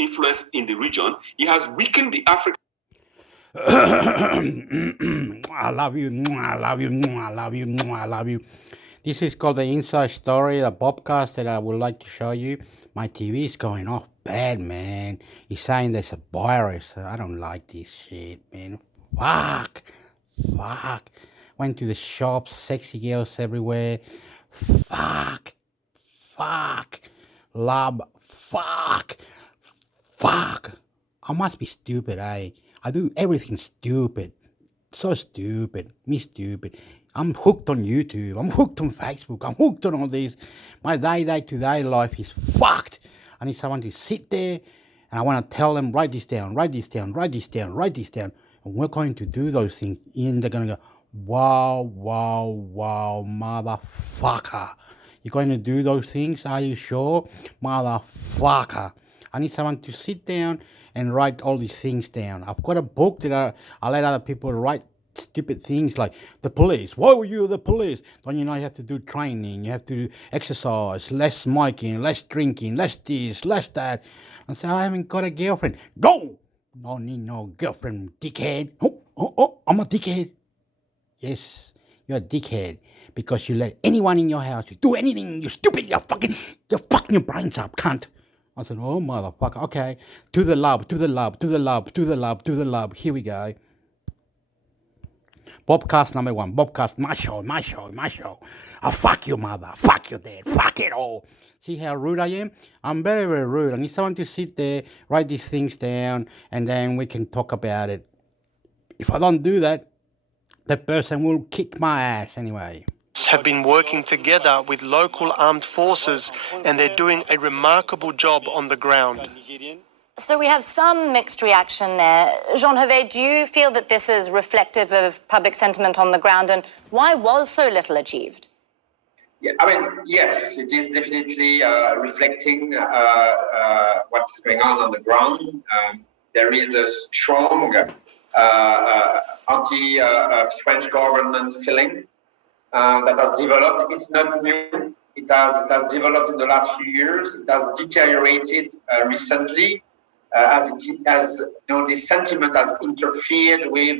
influence in the region. He has weakened the African. I love you. I love you. I love you. I love you. This is called the Inside Story, the podcast that I would like to show you. My TV is going off bad, man. He's saying there's a virus. I don't like this shit, man. Fuck. Fuck. Went to the shops, sexy girls everywhere. Fuck. Fuck. Love. Fuck. Fuck. I must be stupid, eh? I do everything stupid. So stupid. Me stupid. I'm hooked on YouTube. I'm hooked on Facebook. I'm hooked on all these. My day-to-day life is fucked. I need someone to sit there and I want to tell them, write this down, write this down, write this down, write this down. And we're going to do those things. And they're going to go, wow, wow, wow, motherfucker. You're going to do those things? Are you sure? Motherfucker. I need someone to sit down and write all these things down. I've got a book that I let other people write stupid things like the police. Why were you the police? Don't you know you have to do training, you have to exercise, less smoking, less drinking, less this, less that. And say, I haven't got a girlfriend. No need no girlfriend, dickhead. I'm a dickhead. Yes, you're a dickhead because you let anyone in your house, you do anything, you're stupid, you're fucking your brains up, cunt. I said, oh, motherfucker, okay. To the lab, to the lab, to the lab, to the lab, to the lab. Here we go. Bobcast number 1. Bobcast, my show. Oh, fuck your mother. Fuck your dad. Fuck it all. See how rude I am? I'm very, very rude. I need someone to sit there, write these things down, and then we can talk about it. If I don't do that, that person will kick my ass anyway. Have been working together with local armed forces, and they're doing a remarkable job on the ground. So we have some mixed reaction there. Jean-Hervé, do you feel that this is reflective of public sentiment on the ground, and why was so little achieved? Yeah, yes, it is definitely reflecting what is going on the ground. There is a strong anti-French government feeling that has developed. It's not new. It has developed in the last few years. It has deteriorated recently as this sentiment has interfered with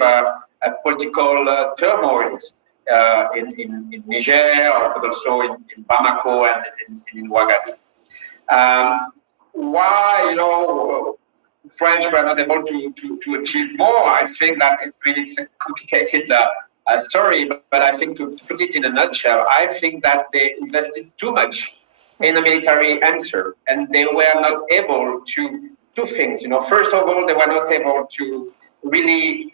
political turmoil in Niger, but also in Bamako and in Ouagadougou. Why, French were not able to achieve more? I think that it's a complicated story, but I think to put it in a nutshell, I think that they invested too much in a military answer, and they were not able to two things. First of all, they were not able to really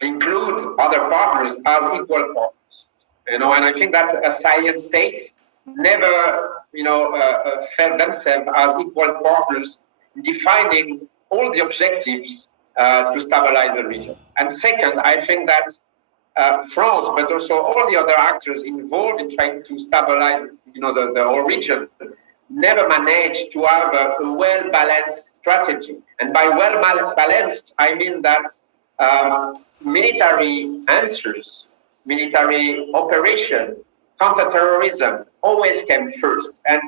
include other partners as equal partners. And I think that asylum states never, felt themselves as equal partners, defining all the objectives to stabilize the region. And second, I think that France, but also all the other actors involved in trying to stabilize, the whole region, never managed to have a well-balanced strategy. And by well-balanced, I mean that military answers, military operation, counterterrorism always came first and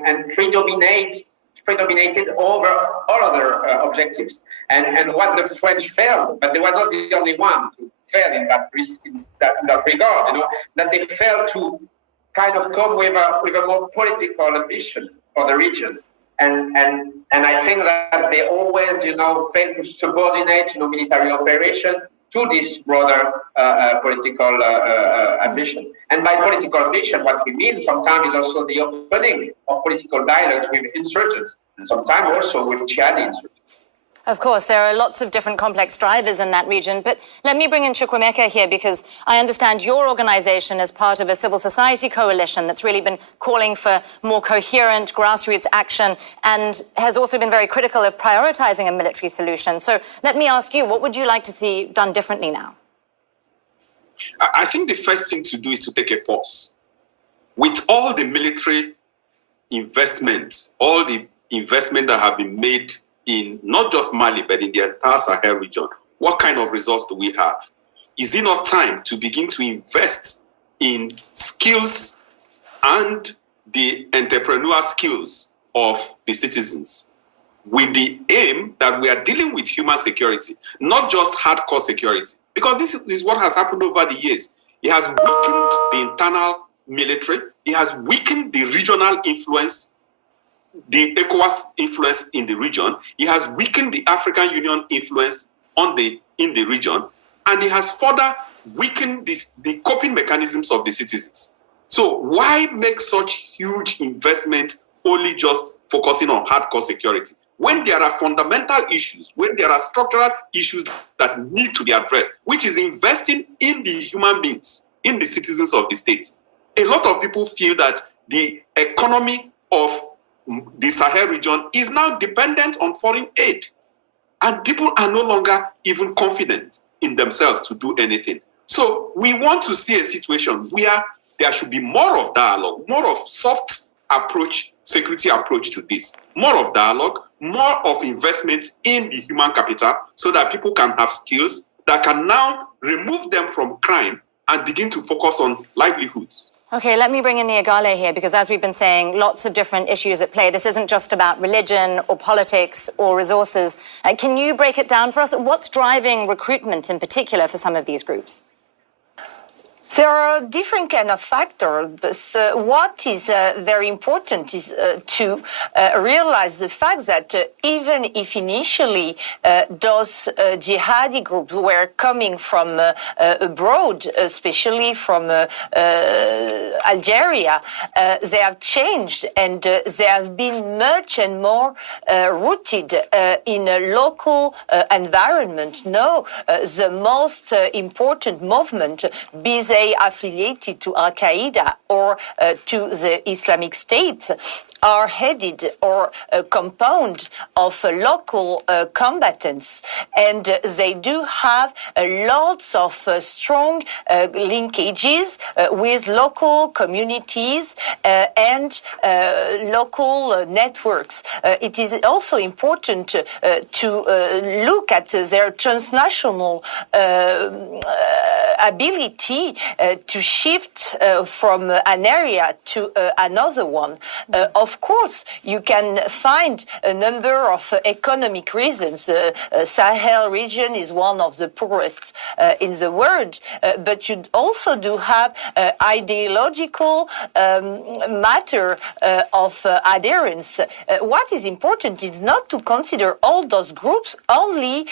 predominated over all other objectives. And what the French failed, but they were not the only one to fail in that regard, that they failed to kind of come with a more political ambition for the region. And I think that they always, fail to subordinate, military operation to this broader political ambition. And by political ambition, what we mean sometimes is also the opening of political dialogues with insurgents, and sometimes also with jihadi insurgents. Of course, there are lots of different complex drivers in that region, but let me bring in Chukwemeka here, because I understand your organization is part of a civil society coalition that's really been calling for more coherent grassroots action and has also been very critical of prioritizing a military solution. So let me ask you, what would you like to see done differently now? I think the first thing to do is to take a pause. With all the military investment, all the investment that have been made in not just Mali, but in the entire Sahel region, what kind of results do we have? Is it not time to begin to invest in skills and the entrepreneurial skills of the citizens? with the aim that we are dealing with human security, not just hardcore security. Because this is what has happened over the years. It has weakened the internal military. It has weakened the regional influence, the ECOWAS influence in the region. It has weakened the African Union influence in the region. And it has further weakened the coping mechanisms of the citizens. So why make such huge investment only just focusing on hardcore security? When there are fundamental issues, when there are structural issues that need to be addressed, which is investing in the human beings, in the citizens of the state. A lot of people feel that the economy of the Sahel region is now dependent on foreign aid. And people are no longer even confident in themselves to do anything. So we want to see a situation where there should be more of dialogue, more of soft approach, security approach to this, more of dialogue, more of investment in the human capital so that people can have skills that can now remove them from crime and begin to focus on livelihoods. Okay, let me bring in Niagale here, because as we've been saying, lots of different issues at play. This isn't just about religion or politics or resources. Can you break it down for us? What's driving recruitment in particular for some of these groups? There are different kind of factors, but what is very important is to realize the fact that even if initially those jihadi groups were coming from abroad, especially from Algeria, they have changed and they have been much and more rooted in a local environment. Now, the most important movement, be they affiliated to Al-Qaeda or to the Islamic State, are headed or a compound of local combatants, and they do have lots of strong linkages with local communities and local networks. It is also important to look at their transnational ability to shift from an area to another one. Of course, you can find a number of economic reasons. Sahel region is one of the poorest in the world, but you also do have ideological matter of adherence. What is important is not to consider all those groups only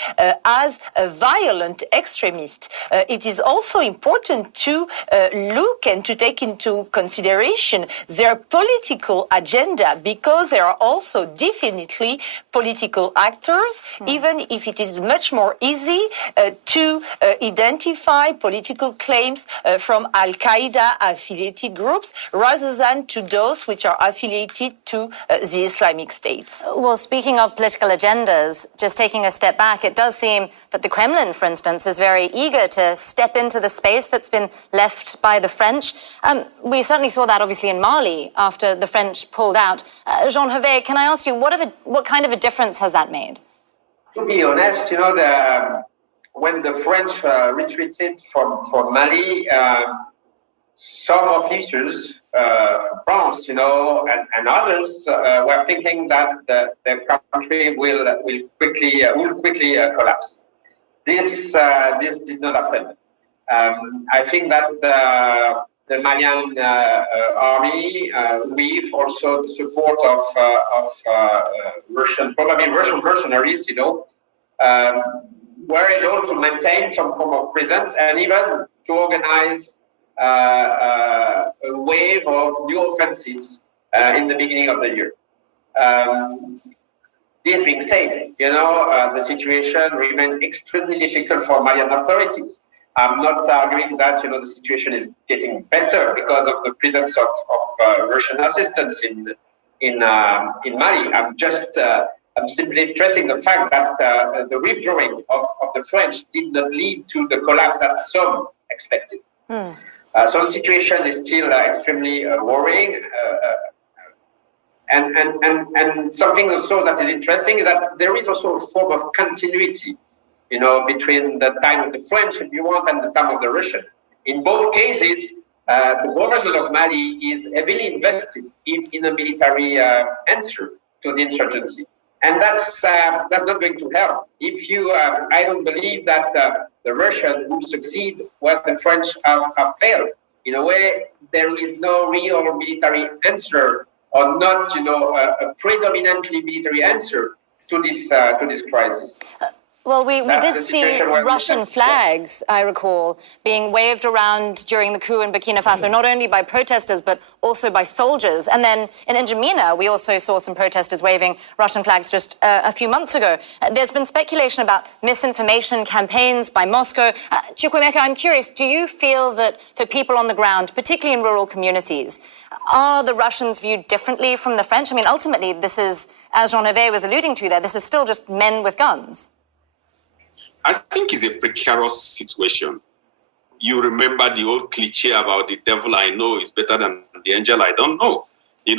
as violent extremists. It is also important to look and to take into consideration their political agenda, because there are also definitely political actors, even if it is much more easy to identify political claims from Al-Qaeda affiliated groups rather than to those which are affiliated to the Islamic State. Well, speaking of political agendas, just taking a step back, it does seem that the Kremlin, for instance, is very eager to step into the space that's been left by the French. We certainly saw that obviously in Mali after the French pulled out. Jean Hervé, can I ask you, what kind of a difference has that made? To be honest, when the French retreated from Mali, some officers from France, and others were thinking that the country will quickly collapse. This did not happen. I think that the Malian army, with also the support of probably Russian mercenaries, were able to maintain some form of presence and even to organize a wave of new offensives in the beginning of the year. This being said, the situation remains extremely difficult for Malian authorities. I'm not arguing that the situation is getting better because of the presence of Russian assistance in Mali. I'm simply stressing the fact that the withdrawing of the French did not lead to the collapse that some expected. So the situation is still extremely worrying. And something also that is interesting is that there is also a form of continuity, between the time of the French, if you want, and the time of the Russian. In both cases, the government of Mali is heavily invested in a military answer to the insurgency. and that's not going to help. If you, I don't believe that the Russians will succeed where the French have failed. In a way, there is no real military answer, or not, a predominantly military answer to this crisis. Well, we That's did the see situation where we Russian stand. flags, I recall, being waved around during the coup in Burkina Faso, not only by protesters, but also by soldiers. And then in N'Djamena, we also saw some protesters waving Russian flags just a few months ago. There's been speculation about misinformation campaigns by Moscow. Chukwuemeka, I'm curious, do you feel that for people on the ground, particularly in rural communities, are the Russians viewed differently from the French? I mean, ultimately, this is, as Jean-Hervé was alluding to there, this is still just men with guns. I think it's a precarious situation. You remember the old cliche about the devil I know is better than the angel I don't know.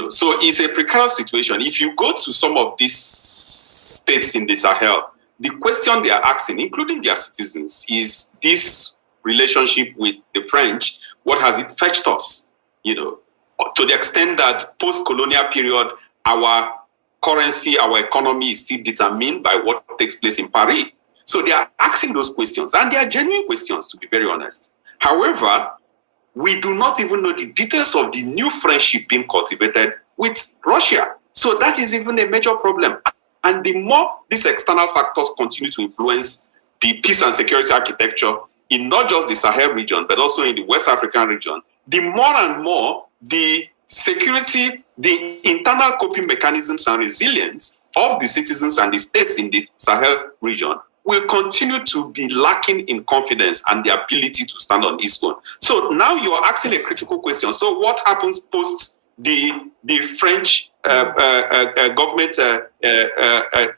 So it's a precarious situation. If you go to some of these states in the Sahel, the question they are asking, including their citizens, is this relationship with the French, what has it fetched us? To the extent that post-colonial period, our currency, our economy is still determined by what takes place in Paris. So they are asking those questions, and they are genuine questions, to be very honest. However, we do not even know the details of the new friendship being cultivated with Russia. So that is even a major problem. And the more these external factors continue to influence the peace and security architecture in not just the Sahel region, but also in the West African region, the more and more the security, the internal coping mechanisms and resilience of the citizens and the states in the Sahel region will continue to be lacking in confidence and the ability to stand on its own. So now you are asking a critical question. So what happens post the French government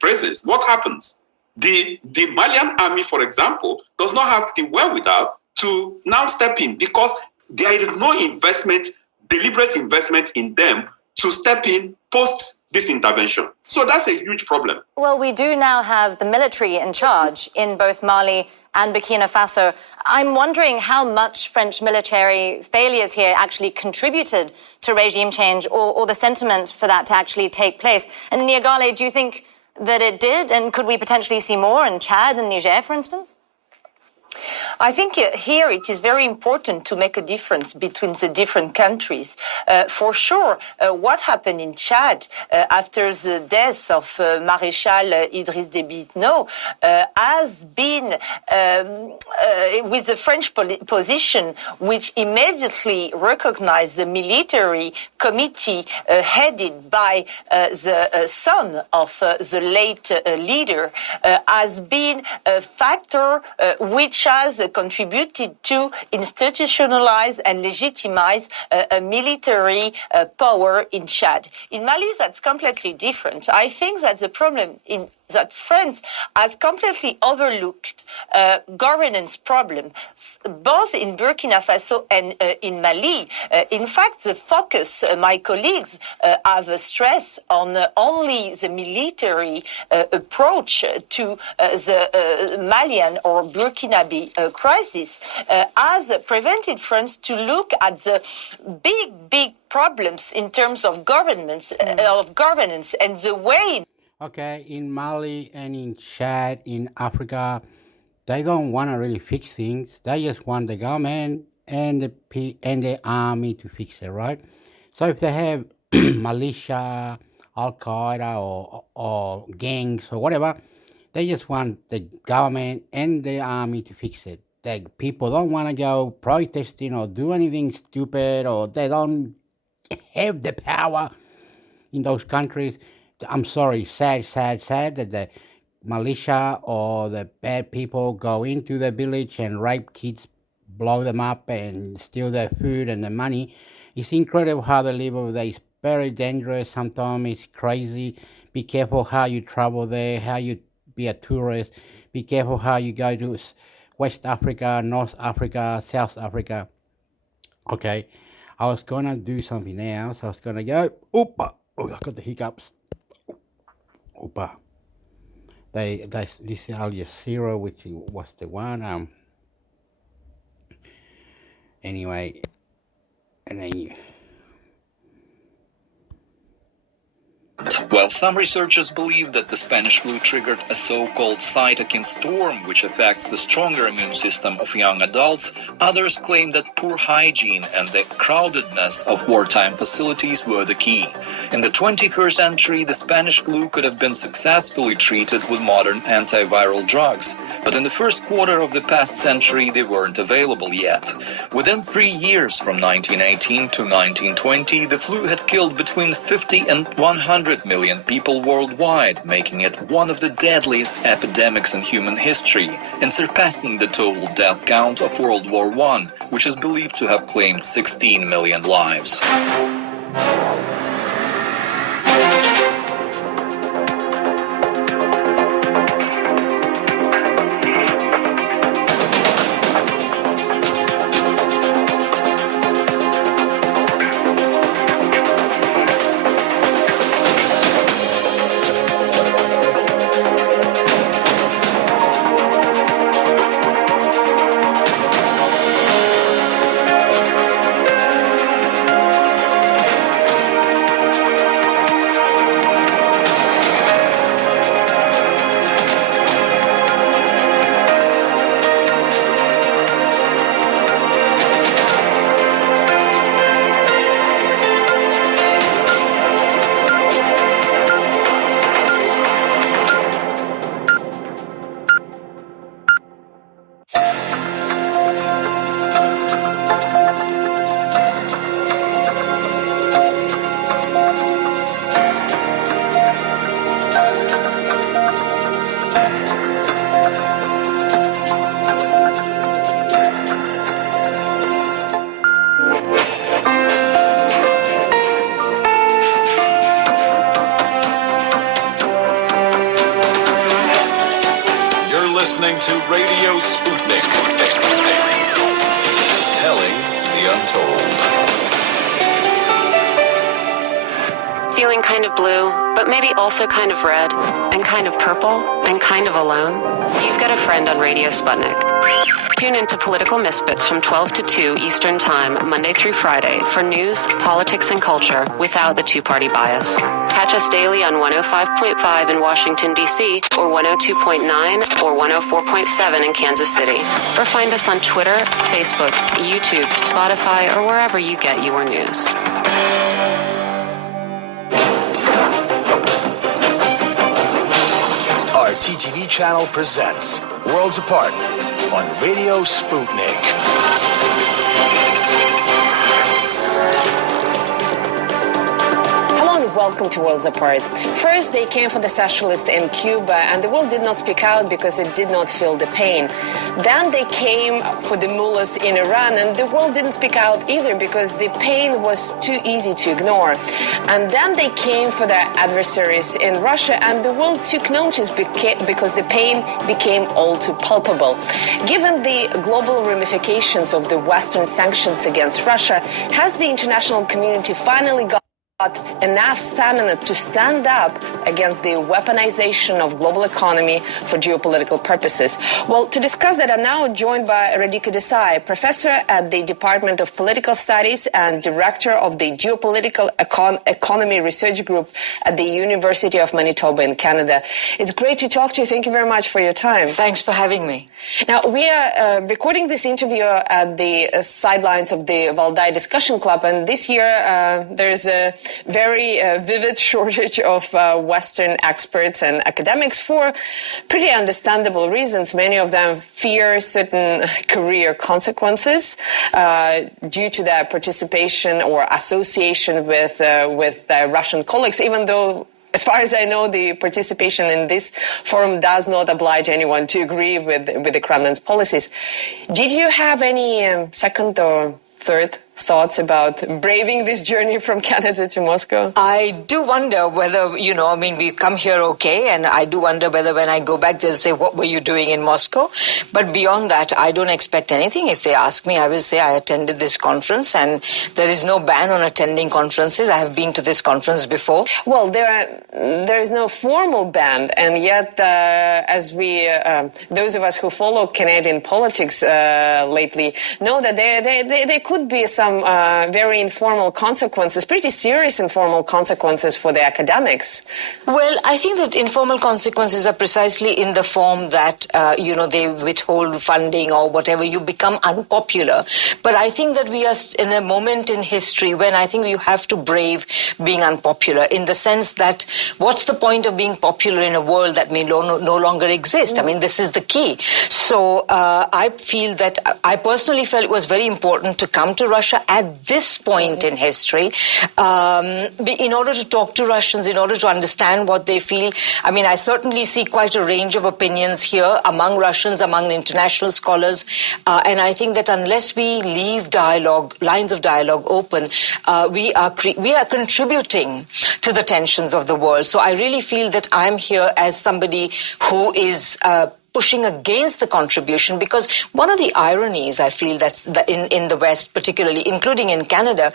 presence? What happens? The Malian army, for example, does not have the wherewithal to now step in because there is no investment, deliberate investment in them to step in post this intervention. So that's a huge problem. Well, we do now have the military in charge in both Mali and Burkina Faso. I'm wondering how much French military failures here actually contributed to regime change or the sentiment for that to actually take place. And Niagale, do you think that it did? And could we potentially see more in Chad and Niger, for instance? I think here it is very important to make a difference between the different countries. For sure, what happened in Chad after the death of Maréchal Idriss Déby Itno has been with the French position, which immediately recognized the military committee headed by the son of the late leader, has been a factor which has contributed to institutionalize and legitimize a military power in Chad. In Mali, that's completely different. I think that the problem in that France has completely overlooked governance problems, both in Burkina Faso and in Mali. In fact, the focus, my colleagues have stressed on only the military approach to the Malian or Burkinabe crisis has prevented France to look at the big problems in terms of governance and the way. Okay, in Mali and in Chad, in Africa, they don't want to really fix things. They just want the government and the army to fix it, right? So if they have militia, Al Qaeda, or gangs or whatever, they just want the government and the army to fix it. The people don't want to go protesting or do anything stupid, or they don't have the power in those countries. I'm sorry, sad that the militia or the bad people go into the village and rape kids, blow them up and steal their food and the money. It's incredible how they live over there. It's very dangerous. Sometimes it's crazy. Be careful how you travel there, how you be a tourist. Be careful how you go to West Africa, North Africa, South Africa. Okay, I was going to do something else. I was going to go, oopa. Oh, I got the hiccups. Opa. This is Al Jazeera, which was the one. Anyway, and then Well, While some researchers believe that the Spanish flu triggered a so-called cytokine storm, which affects the stronger immune system of young adults, others claim that poor hygiene and the crowdedness of wartime facilities were the key. In the 21st century, the Spanish flu could have been successfully treated with modern antiviral drugs, but in the first quarter of the past century, they weren't available yet. Within 3 years, from 1918 to 1920, the flu had killed between 50 and 100 million people worldwide, making it one of the deadliest epidemics in human history, and surpassing the total death count of World War I, which is believed to have claimed 16 million lives. Listening to Radio Sputnik. Telling the untold. Feeling kind of blue, but maybe also kind of red, and kind of purple, and kind of alone? You've got a friend on Radio Sputnik. Tune into Political Misfits from 12 to 2 Eastern Time, Monday through Friday, for news, politics, and culture without the two-party bias. Catch us daily on 105.5 in Washington, D.C., or 102.9 or 104.7 in Kansas City. Or find us on Twitter, Facebook, YouTube, Spotify, or wherever you get your news. Our TGV channel presents Worlds Apart on Radio Sputnik. Welcome to Worlds Apart. First, they came for the socialists in Cuba, and the world did not speak out because it did not feel the pain. Then they came for the mullahs in Iran, and the world didn't speak out either because the pain was too easy to ignore. And then they came for their adversaries in Russia, and the world took notice because the pain became all too palpable. Given the global ramifications of the Western sanctions against Russia, has the international community finally got enough stamina to stand up against the weaponization of global economy for geopolitical purposes? Well, to discuss that, I'm now joined by Radhika Desai, professor at the Department of Political Studies and director of the Geopolitical Economy Research Group at the University of Manitoba in Canada. It's great to talk to you. Thank you very much for your time. Thanks for having me. Now, we are recording this interview at the sidelines of the Valdai Discussion Club, and this year there's a very vivid shortage of Western experts and academics for pretty understandable reasons. Many of them fear certain career consequences due to their participation or association with their Russian colleagues, even though, as far as I know, the participation in this forum does not oblige anyone to agree with the Kremlin's policies. Did you have any second or third thoughts about braving this journey from Canada to Moscow? I do wonder whether, we come here okay, and I do wonder whether when I go back they'll say, what were you doing in Moscow? But beyond that, I don't expect anything. If they ask me, I will say I attended this conference, and there is no ban on attending conferences. I have been to this conference before. Well, there is no formal ban, and yet as we, those of us who follow Canadian politics lately, know that there could be some very informal consequences, pretty serious informal consequences for the academics. Well, I think that informal consequences are precisely in the form that, they withhold funding or whatever. You become unpopular. But I think that we are in a moment in history when I think you have to brave being unpopular, in the sense that what's the point of being popular in a world that may no longer exist? I mean, this is the key. So I feel that I personally felt it was very important to come to Russia at this point in history in order to talk to Russians, in order to understand what they feel. I mean, I certainly see quite a range of opinions here among Russians, among international scholars. And I think that unless we leave lines of dialogue open, we are contributing to the tensions of the world. So I really feel that I'm here as somebody who is pushing against the contribution, because one of the ironies I feel that's in the West, particularly, including in Canada,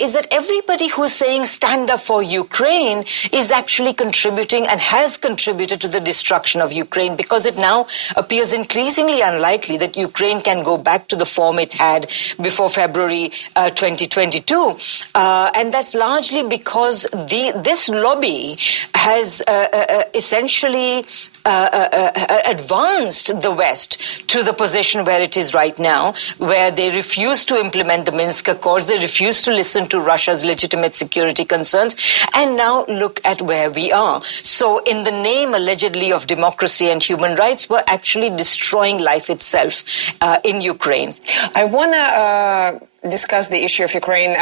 is that everybody who's saying stand up for Ukraine is actually contributing and has contributed to the destruction of Ukraine, because it now appears increasingly unlikely that Ukraine can go back to the form it had before February 2022. And that's largely because this lobby has essentially advanced the West to the position where it is right now, where they refuse to implement the Minsk Accords, they refuse to listen to Russia's legitimate security concerns, and now look at where we are. So in the name, allegedly, of democracy and human rights, we're actually destroying life itself in Ukraine. I want to discuss the issue of Ukraine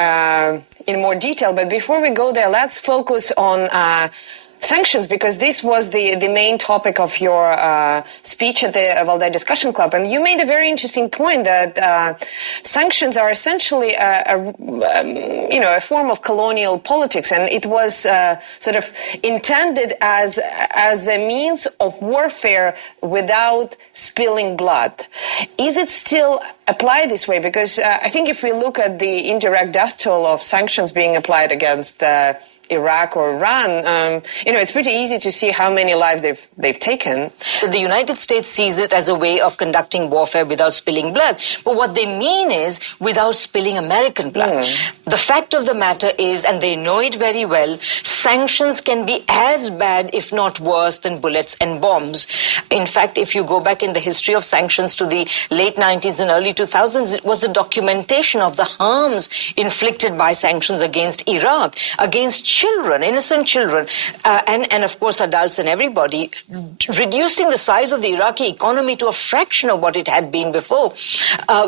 in more detail, but before we go there, let's focus on sanctions, because this was the main topic of your speech at the Valdai Discussion Club. And you made a very interesting point that sanctions are essentially a form of colonial politics, and it was sort of intended as a means of warfare without spilling blood. Is it still applied this way? Because I think if we look at the indirect death toll of sanctions being applied against Iraq or Iran, it's pretty easy to see how many lives they've taken. The United States sees it as a way of conducting warfare without spilling blood. But what they mean is without spilling American blood. The fact of the matter is, and they know it very well, sanctions can be as bad, if not worse, than bullets and bombs. In fact, if you go back in the history of sanctions to the late 90s and early 2000s, it was the documentation of the harms inflicted by sanctions against Iraq, against children, innocent children, and of course adults and everybody, reducing the size of the Iraqi economy to a fraction of what it had been before.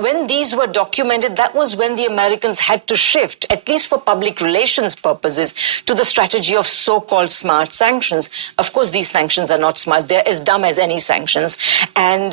When these were documented, that was when the Americans had to shift, at least for public relations purposes, to the strategy of so-called smart sanctions. Of course, these sanctions are not smart. They're as dumb as any sanctions, and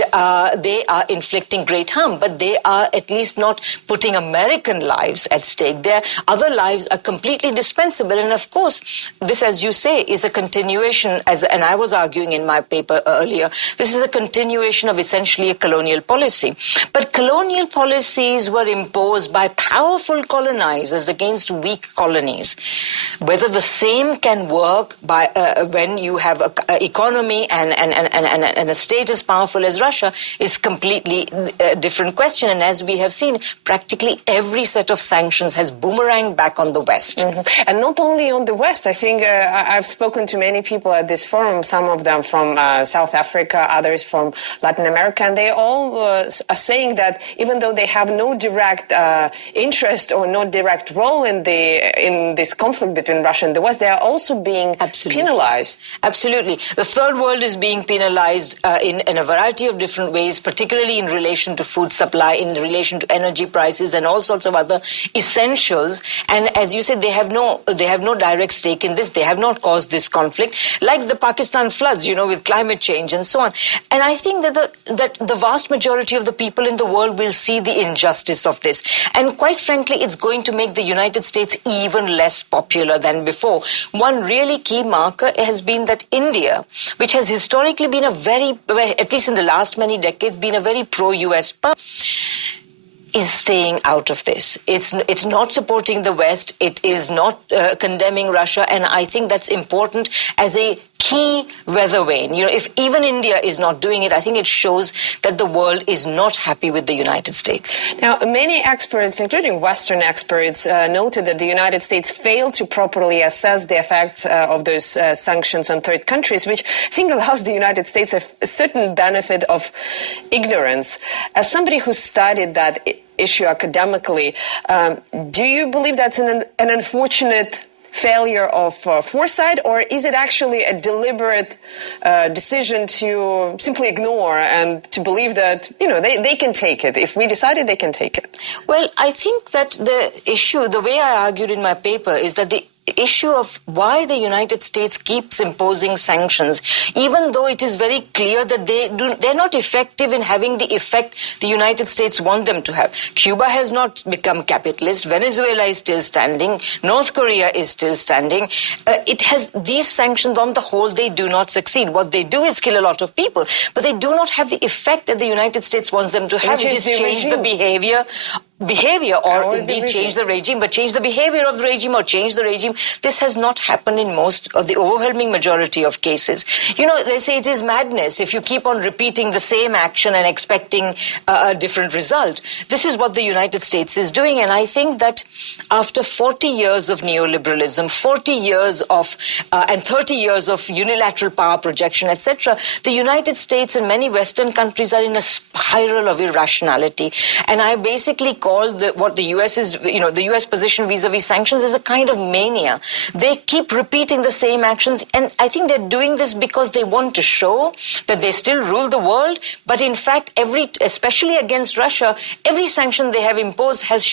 they are inflicting great harm, but they are at least not putting American lives at stake. Their other lives are completely dispensable, and of course, this, as you say, is a continuation, and I was arguing in my paper earlier, this is a continuation of essentially a colonial policy. But colonial policies were imposed by powerful colonizers against weak colonies. Whether the same can work by when you have an economy and a state as powerful as Russia is completely a different question. And as we have seen, practically every set of sanctions has boomeranged back on the West. And not only on the West. I think I've spoken to many people at this forum, some of them from South Africa, others from Latin America, and they all are saying that even though they have no direct interest or no direct role in this conflict between Russia and the West, they are also being penalized. Absolutely. The third world is being penalized in a variety of different ways, particularly in relation to food supply, in relation to energy prices and all sorts of other essentials. And as you said, they have no direct stake in this. They have not caused this conflict, like the Pakistan floods, with climate change and so on. And I think that the vast majority of the people in the world will see the injustice of this. And quite frankly, it's going to make the United States even less popular than before. One really key marker has been that India, which has historically been at least in the last many decades, been a very pro-US power, is staying out of this. It's not supporting the West. It is not condemning Russia. And I think that's important as a key weather vane. If even India is not doing it, I think it shows that the world is not happy with the United States. Now, many experts, including Western experts, noted that the United States failed to properly assess the effects of those sanctions on third countries, which I think allows the United States a certain benefit of ignorance. As somebody who studied that issue academically, do you believe that's an unfortunate failure of foresight, or is it actually a deliberate decision to simply ignore and to believe that, they can take it? If we decided, they can take it. Well, I think that the issue, the way I argued in my paper, is that the issue of why the United States keeps imposing sanctions, even though it is very clear that they're not effective in having the effect the United States want them to have. Cuba has not become capitalist. Venezuela is still standing. North Korea is still standing. It has these sanctions on the whole, they do not succeed. What they do is kill a lot of people, but they do not have the effect that the United States wants them to have, which is change the behavior or indeed change the regime, but change the behavior of the regime or change the regime. This has not happened in most of the overwhelming majority of cases. They say it is madness if you keep on repeating the same action and expecting a different result. This is what the United States is doing, and I think that after 40 years of neoliberalism, 40 years of and 30 years of unilateral power projection, etc., the United States and many Western countries are in a spiral of irrationality. And I basically call what the U.S. is, the U.S. position vis-a-vis sanctions is a kind of mania. They keep repeating the same actions, and I think they're doing this because they want to show that they still rule the world. But in fact, especially against Russia, every sanction they have imposed has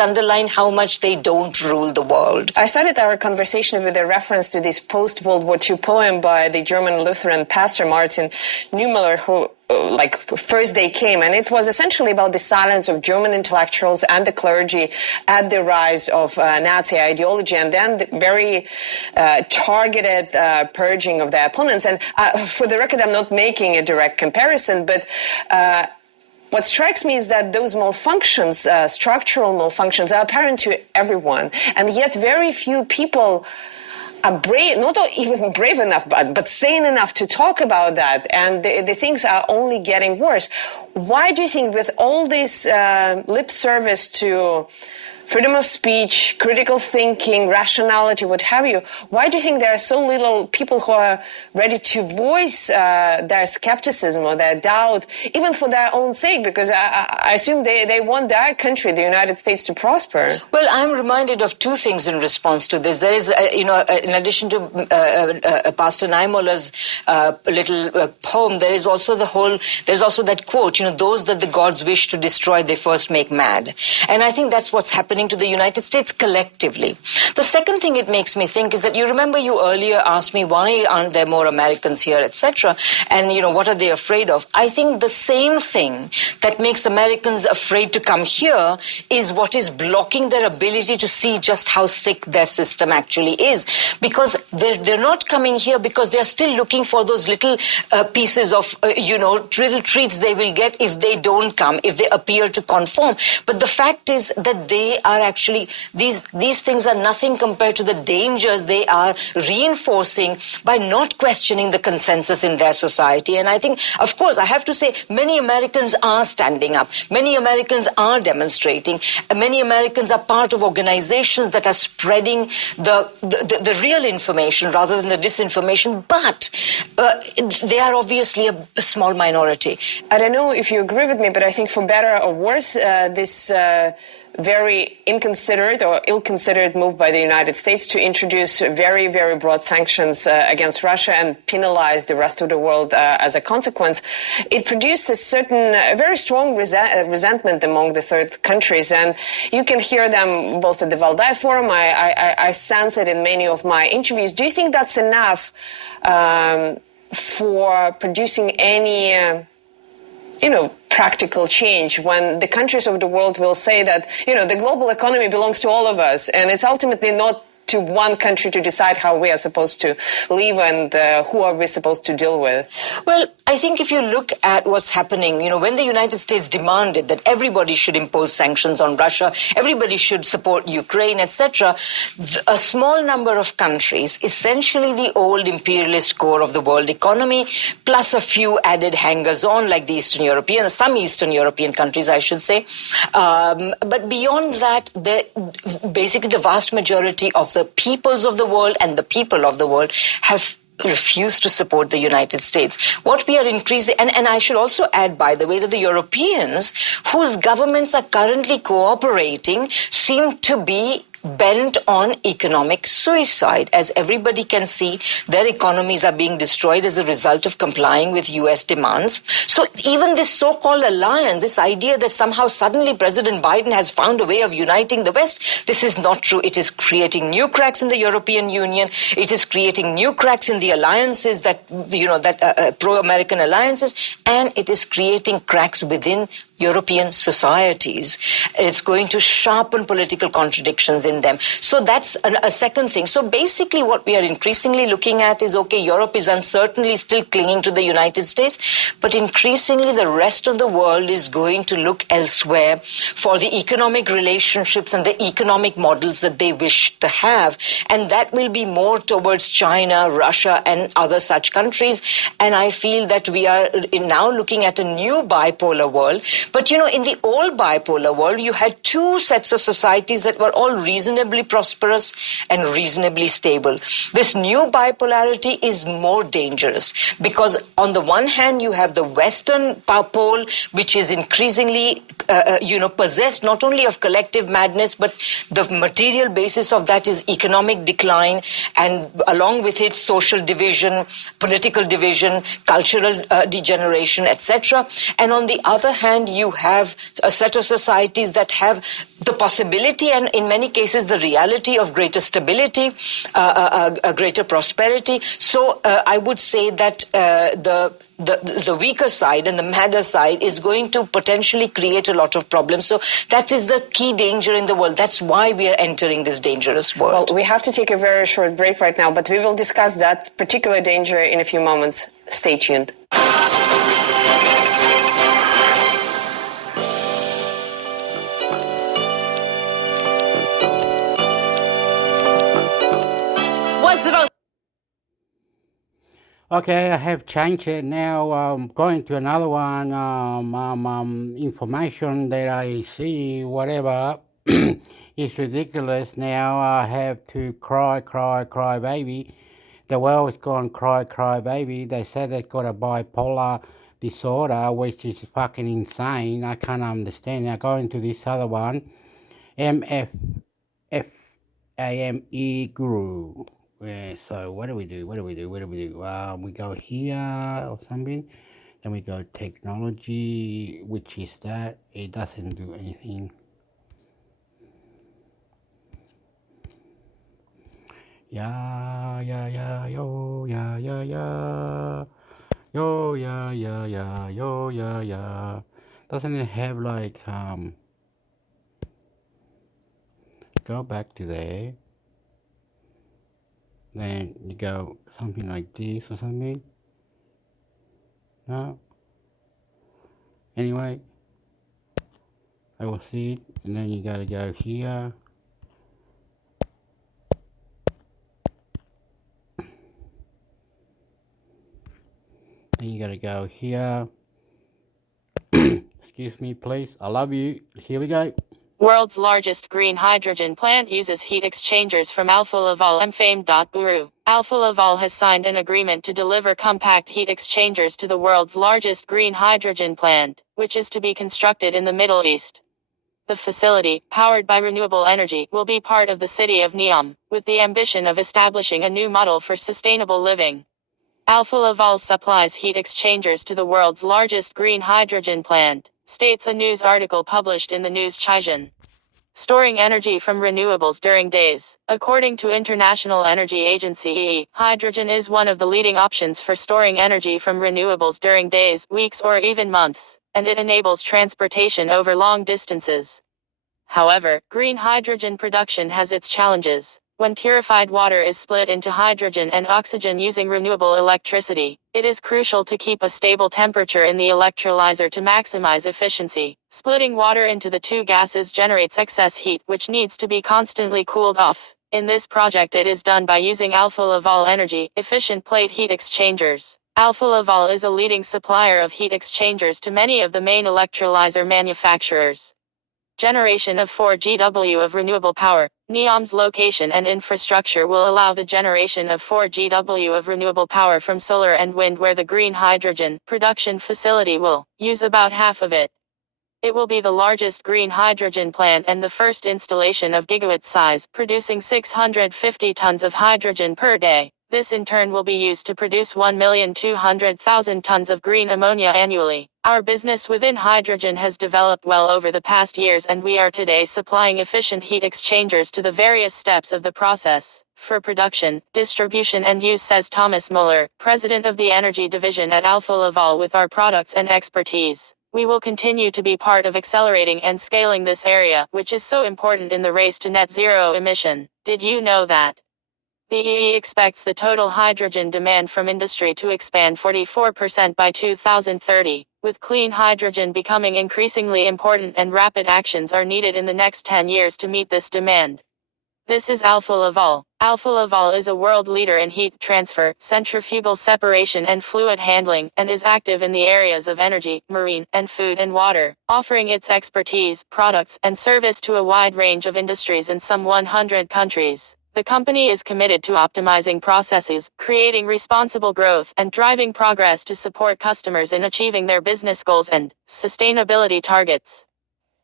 underlined how much they don't rule the world. I started our conversation with a reference to this post-World War II poem by the German Lutheran pastor Martin Niemöller, who First They Came, and it was essentially about the silence of German intellectuals and the clergy at the rise of Nazi ideology, and then the very targeted purging of their opponents. And for the record, I'm not making a direct comparison, but what strikes me is that those malfunctions, structural malfunctions, are apparent to everyone, and yet very few people are brave, not even brave enough, but sane enough to talk about that, and the things are only getting worse. Why do you think, with all this lip service to freedom of speech, critical thinking, rationality, what have you, why do you think there are so little people who are ready to voice their skepticism or their doubt, even for their own sake? Because I assume they want their country, the United States, to prosper. Well, I'm reminded of two things in response to this. There is, in addition to Pastor Niemöller's little poem, there's also that quote, those that the gods wish to destroy, they first make mad. And I think that's what's happening to the United States collectively. The second thing it makes me think is that you earlier asked me why aren't there more Americans here, etc., and what are they afraid of? I think the same thing that makes Americans afraid to come here is what is blocking their ability to see just how sick their system actually is, because they're not coming here because they're still looking for those little pieces of little treats they will get if they don't come, if they appear to conform. But the fact is that they are actually, these things are nothing compared to the dangers they are reinforcing by not questioning the consensus in their society. And I think, of course, I have to say, many Americans are standing up. Many Americans are demonstrating. Many Americans are part of organizations that are spreading the real information rather than the disinformation. But they are obviously a small minority. I don't know if you agree with me, but I think for better or worse, this very inconsiderate or ill-considered move by the United States to introduce very, very broad sanctions against Russia and penalize the rest of the world as a consequence, it produced a very strong resentment among the third countries. And you can hear them both at the Valdai Forum. I sense it in many of my interviews. Do you think that's enough for producing any practical change when the countries of the world will say that, the global economy belongs to all of us, and it's ultimately not to one country to decide how we are supposed to live and who are we supposed to deal with? Well, I think if you look at what's happening, when the United States demanded that everybody should impose sanctions on Russia, everybody should support Ukraine, etc., a small number of countries, essentially the old imperialist core of the world economy, plus a few added hangers-on like the some Eastern European countries, I should say. But beyond that, basically the vast majority of the peoples of the world and the people of the world have refused to support the United States. What we are increasing, and I should also add, by the way, that the Europeans, whose governments are currently cooperating, seem to be bent on economic suicide. As everybody can see, their economies are being destroyed as a result of complying with US demands. So even this so-called alliance, this idea that somehow suddenly President Biden has found a way of uniting the West, this is not true. It is creating new cracks in the European Union. It is creating new cracks in the alliances that pro-American alliances, and it is creating cracks within European societies. It's going to sharpen political contradictions in them. So that's a second thing. So basically what we are increasingly looking at is, okay, Europe is uncertainly still clinging to the United States, but increasingly the rest of the world is going to look elsewhere for the economic relationships and the economic models that they wish to have. And that will be more towards China, Russia, and other such countries. And I feel that we are now looking at a new bipolar world. But, in the old bipolar world, you had two sets of societies that were all reasonably prosperous and reasonably stable. This new bipolarity is more dangerous because on the one hand, you have the Western pole, which is increasingly, possessed not only of collective madness, but the material basis of that is economic decline, and along with it, social division, political division, cultural degeneration, etc. And on the other hand, you have a set of societies that have the possibility and in many cases the reality of greater stability, a greater prosperity. So I would say that the weaker side and the madder side is going to potentially create a lot of problems. So that is the key danger in the world. That's why we are entering this dangerous world. Well, we have to take a very short break right now, but we will discuss that particular danger in a few moments. Stay tuned. What's the most... Okay, I have changed it now. Going to another one. Information that I see, whatever, is ridiculous. Now I have to cry, baby. The world's gone cry, baby. They said they've got a bipolar disorder, which is fucking insane. I can't understand. Now going to this other one, MFAME Guru. Yeah, so what do we do? We go here or something, then we go technology, which is that. It doesn't do anything. Yeah, yo, yeah. Doesn't it have like, go back to there. Then you go something like this or something. No? Anyway, I will see it, and then you gotta go here. Then you gotta go here. Excuse me, please. I love you. Here we go. World's largest green hydrogen plant uses heat exchangers from Alfa Laval and Fame.Guru. Alfa Laval has signed an agreement to deliver compact heat exchangers to the world's largest green hydrogen plant, which is to be constructed in the Middle East. The facility, powered by renewable energy, will be part of the city of Neom, with the ambition of establishing a new model for sustainable living. Alfa Laval supplies heat exchangers to the world's largest green hydrogen plant, states a news article published in the News Chizhen. Storing energy from renewables during days. According to International Energy Agency (IEA), hydrogen is one of the leading options for storing energy from renewables during days, weeks, or even months, and it enables transportation over long distances. However, green hydrogen production has its challenges. When purified water is split into hydrogen and oxygen using renewable electricity, it is crucial to keep a stable temperature in the electrolyzer to maximize efficiency. Splitting water into the two gases generates excess heat, which needs to be constantly cooled off. In this project, it is done by using Alfa Laval Energy efficient plate heat exchangers. Alfa Laval is a leading supplier of heat exchangers to many of the main electrolyzer manufacturers. Generation of 4 GW of renewable power. NEOM's location and infrastructure will allow the generation of 4 GW of renewable power from solar and wind, where the green hydrogen production facility will use about half of it. It will be the largest green hydrogen plant and the first installation of gigawatt size, producing 650 tons of hydrogen per day. This in turn will be used to produce 1,200,000 tons of green ammonia annually. Our business within hydrogen has developed well over the past years, and we are today supplying efficient heat exchangers to the various steps of the process for production, distribution and use, says Thomas Muller, president of the energy division at Alfa Laval. With our products and expertise, we will continue to be part of accelerating and scaling this area, which is so important in the race to net zero emission. Did you know that the EE expects the total hydrogen demand from industry to expand 44% by 2030, with clean hydrogen becoming increasingly important, and rapid actions are needed in the next 10 years to meet this demand. This is Alfa Laval. Alfa Laval is a world leader in heat transfer, centrifugal separation and fluid handling, and is active in the areas of energy, marine, and food and water, offering its expertise, products, and service to a wide range of industries in some 100 countries. The company is committed to optimizing processes, creating responsible growth, and driving progress to support customers in achieving their business goals and sustainability targets.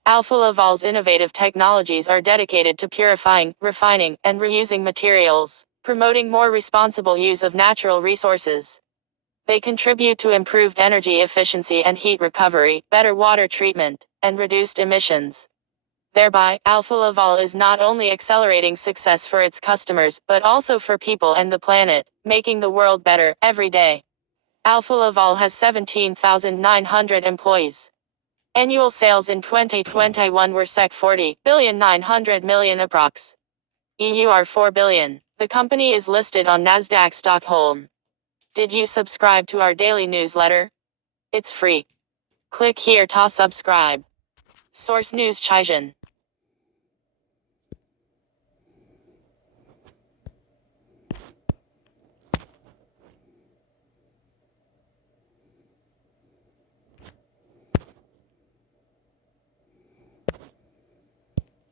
Alfa Laval's innovative technologies are dedicated to purifying, refining, and reusing materials, promoting more responsible use of natural resources. They contribute to improved energy efficiency and heat recovery, better water treatment, and reduced emissions. Thereby, Alfa Laval is not only accelerating success for its customers, but also for people and the planet, making the world better every day. Alfa Laval has 17,900 employees. Annual sales in 2021 were 40 billion 900 million approx. EUR 4 billion. The company is listed on Nasdaq Stockholm. Did you subscribe to our daily newsletter? It's free. Click here to subscribe. Source News Chaijan.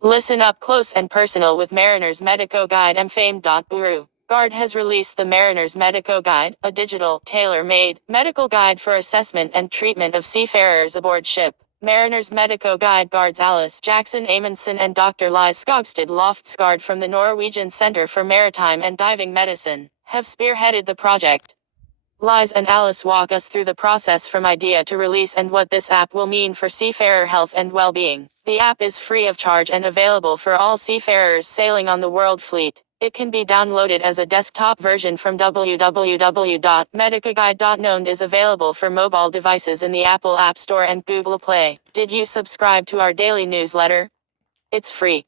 Listen up close and personal with Mariner's Medico Guide. mfame.guru. GARD has released the Mariner's Medico Guide, a digital, tailor-made, medical guide for assessment and treatment of seafarers aboard ship. Mariner's Medico Guide guards Alice Jackson Amundsen and Dr. Lise Skogstad Loftsgaard from the Norwegian Center for Maritime and Diving Medicine have spearheaded the project. Lise and Alice walk us through the process from idea to release and what this app will mean for seafarer health and well-being. The app is free of charge and available for all seafarers sailing on the world fleet. It can be downloaded as a desktop version from www.medicaguide.no and is available for mobile devices in the Apple App Store and Google Play. Did you subscribe to our daily newsletter? It's free.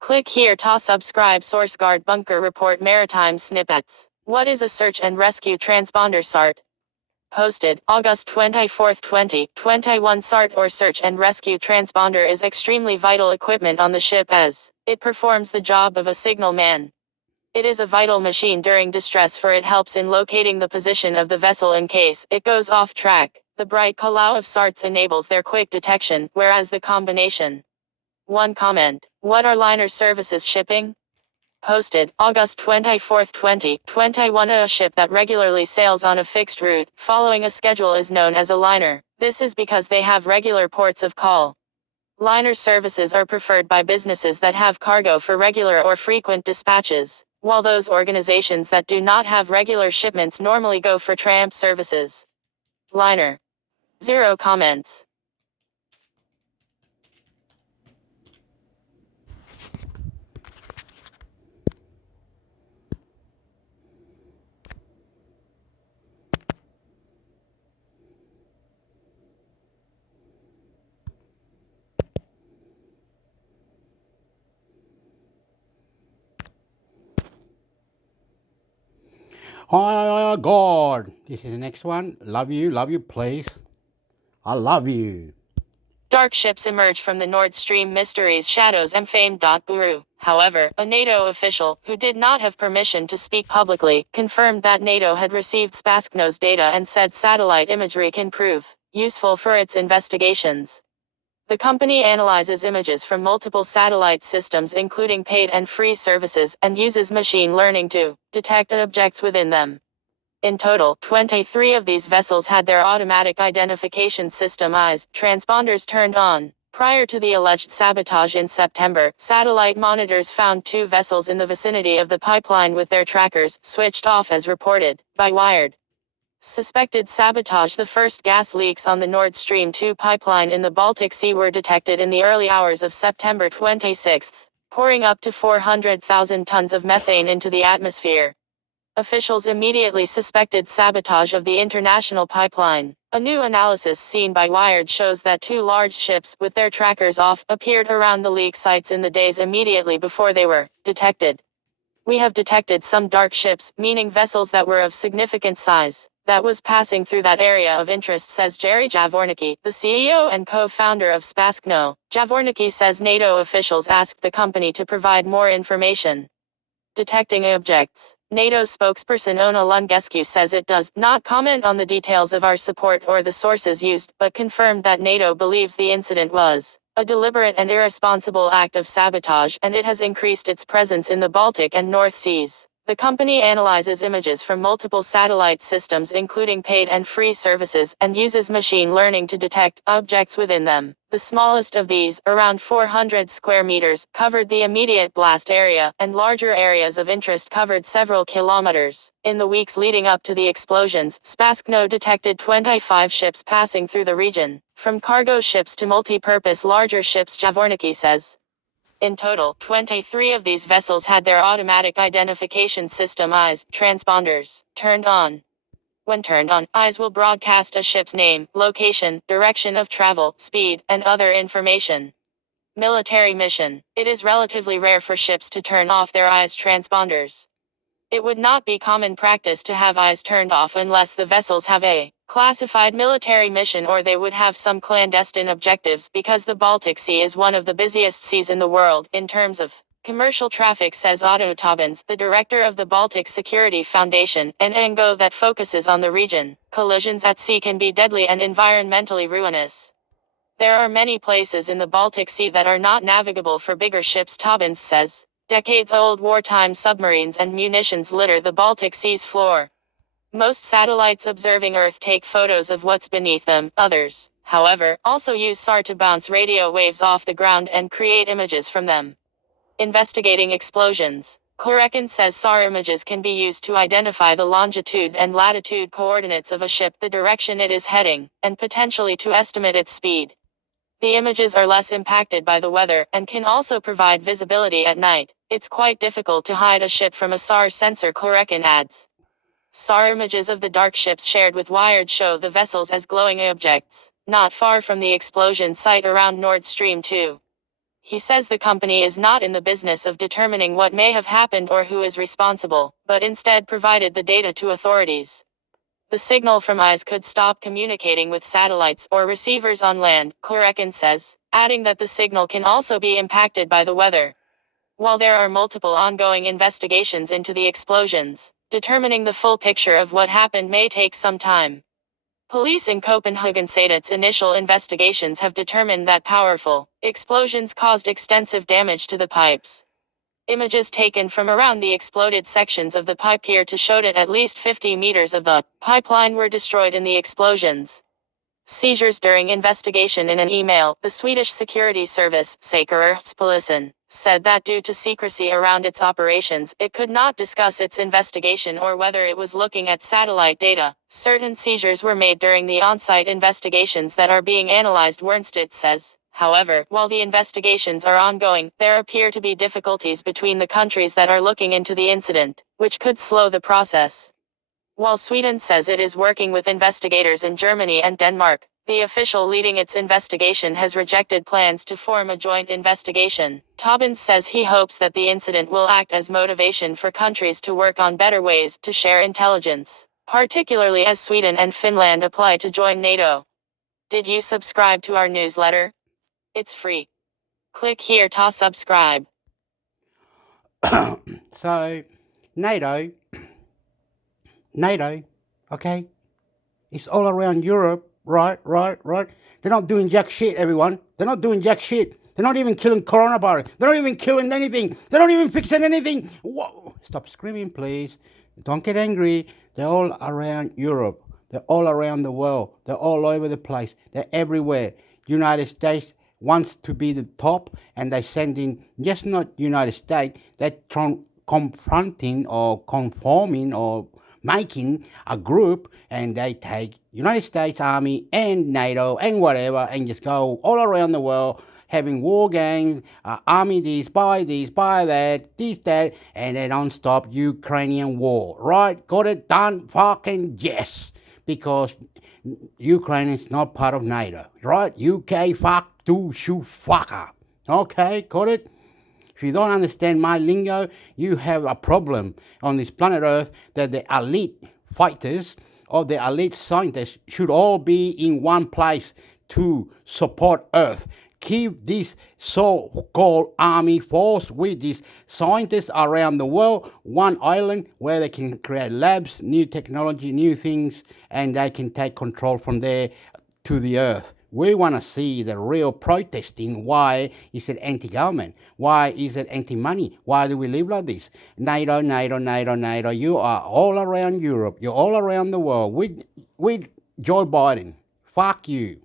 Click here to subscribe. SourceGuard Bunker Report Maritime Snippets. What is a search and rescue transponder SART? Posted August 24, 2021. SART, or search and rescue transponder, is extremely vital equipment on the ship as it performs the job of a signal man. It is a vital machine during distress, for it helps in locating the position of the vessel in case it goes off track. The bright call of SARTs enables their quick detection, whereas the combination. One comment: what are liner services shipping? Posted August 24, 2021. A ship that regularly sails on a fixed route, following a schedule, is known as a liner. This is because they have regular ports of call. Liner services are preferred by businesses that have cargo for regular or frequent dispatches, while those organizations that do not have regular shipments normally go for tramp services. Liner. 0 comments. Oh God. This is the next one. Love you, please. I love you. Dark ships emerge from the Nord Stream mysteries shadows mfame.guru. However, a NATO official, who did not have permission to speak publicly, confirmed that NATO had received Spaskno's data and said satellite imagery can prove useful for its investigations. The company analyzes images from multiple satellite systems including paid and free services and uses machine learning to detect objects within them. In total, 23 of these vessels had their automatic identification system eyes transponders turned on. Prior to the alleged sabotage in September, satellite monitors found 2 vessels in the vicinity of the pipeline with their trackers switched off as reported by Wired. Suspected sabotage. The first gas leaks on the Nord Stream 2 pipeline in the Baltic Sea were detected in the early hours of September 26, pouring up to 400,000 tons of methane into the atmosphere. Officials immediately suspected sabotage of the international pipeline. A new analysis seen by Wired shows that 2 large ships, with their trackers off, appeared around the leak sites in the days immediately before they were detected. We have detected some dark ships, meaning vessels that were of significant size, that was passing through that area of interest, says Jerry Javornicki, the CEO and co-founder of Spaskno. Javornicki says NATO officials asked the company to provide more information. Detecting objects. NATO spokesperson Ona Lungescu says it does not comment on the details of our support or the sources used, but confirmed that NATO believes the incident was a deliberate and irresponsible act of sabotage, and it has increased its presence in the Baltic and North Seas. The company analyzes images from multiple satellite systems including paid and free services, and uses machine learning to detect objects within them. The smallest of these, around 400 square meters, covered the immediate blast area, and larger areas of interest covered several kilometers. In the weeks leading up to the explosions, Spaskno detected 25 ships passing through the region, from cargo ships to multi-purpose larger ships, Javornicki says. In total, 23 of these vessels had their automatic identification system eyes transponders turned on. When turned on, eyes will broadcast a ship's name, location, direction of travel, speed, and other information. Military mission. It is relatively rare for ships to turn off their eyes transponders. It would not be common practice to have eyes turned off unless the vessels have a classified military mission or they would have some clandestine objectives, because the Baltic Sea is one of the busiest seas in the world in terms of commercial traffic, says Otto Taubens, the director of the Baltic Security Foundation, an NGO that focuses on the region. Collisions at sea can be deadly and environmentally ruinous. There are many places in the Baltic Sea that are not navigable for bigger ships, Taubens says. Decades-old wartime submarines and munitions litter the Baltic Sea's floor. Most satellites observing Earth take photos of what's beneath them. Others, however, also use SAR to bounce radio waves off the ground and create images from them. Investigating explosions. Korekin says SAR images can be used to identify the longitude and latitude coordinates of a ship, the direction it is heading, and potentially to estimate its speed. The images are less impacted by the weather, and can also provide visibility at night. It's quite difficult to hide a ship from a SAR sensor, Korekin adds. SAR images of the dark ships shared with Wired show the vessels as glowing objects, not far from the explosion site around Nord Stream 2. He says the company is not in the business of determining what may have happened or who is responsible, but instead provided the data to authorities. The signal from eyes could stop communicating with satellites or receivers on land, Korekin says, adding that the signal can also be impacted by the weather. While there are multiple ongoing investigations into the explosions, determining the full picture of what happened may take some time. Police in Copenhagen say its initial investigations have determined that powerful explosions caused extensive damage to the pipes. Images taken from around the exploded sections of the pipe appear to show that at least 50 meters of the pipeline were destroyed in the explosions. Seizures during investigation. In an email, the Swedish security service, Säkerhetspolisen, said that due to secrecy around its operations, it could not discuss its investigation or whether it was looking at satellite data. Certain seizures were made during the on-site investigations that are being analyzed, Wernstedt says. However, while the investigations are ongoing, there appear to be difficulties between the countries that are looking into the incident, which could slow the process. While Sweden says it is working with investigators in Germany and Denmark, The official leading its investigation has rejected plans to form a joint investigation. Tobbins says he hopes that the incident will act as motivation for countries to work on better ways to share intelligence, particularly as Sweden and Finland apply to join NATO. Did you subscribe to our newsletter? It's free. Click here to subscribe. So, NATO, okay, it's all around Europe, right. They're not doing jack shit, everyone. They're not doing jack shit. They're not even killing coronavirus. They're not even killing anything. They're not even fixing anything. Whoa. Stop screaming, please. Don't get angry. They're all around Europe. They're all around the world. They're all over the place. They're everywhere. United States wants to be the top, and they send in, just not United States, they're confronting or conforming or making a group, and they take United States Army and NATO and whatever and just go all around the world having war games, army this, buy that, this, that, and they don't stop Ukrainian war. Right? Got it done? Fucking yes. Because Ukraine is not part of NATO. Right? UK fuck to shoot fucker. Okay? Got it? If you don't understand my lingo, you have a problem on this planet Earth that the elite fighters or the elite scientists should all be in one place to support Earth. Keep this so-called army force with these scientists around the world, one island where they can create labs, new technology, new things, and they can take control from there to the Earth. We want to see the real protesting. Why is it anti-government? Why is it anti-money? Why do we live like this? NATO. You are all around Europe. You're all around the world with Joe Biden. Fuck you.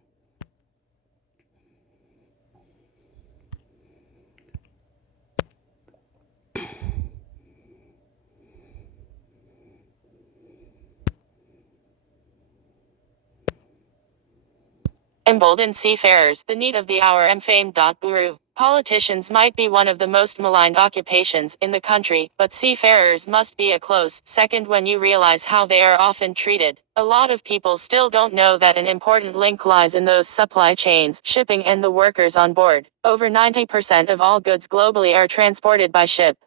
Embolden seafarers, the need of the hour. Mfame.guru. Politicians might be one of the most maligned occupations in the country, but seafarers must be a close second when you realize how they are often treated. A lot of people still don't know that an important link lies in those supply chains, shipping, and the workers on board. Over 90% of all goods globally are transported by ship.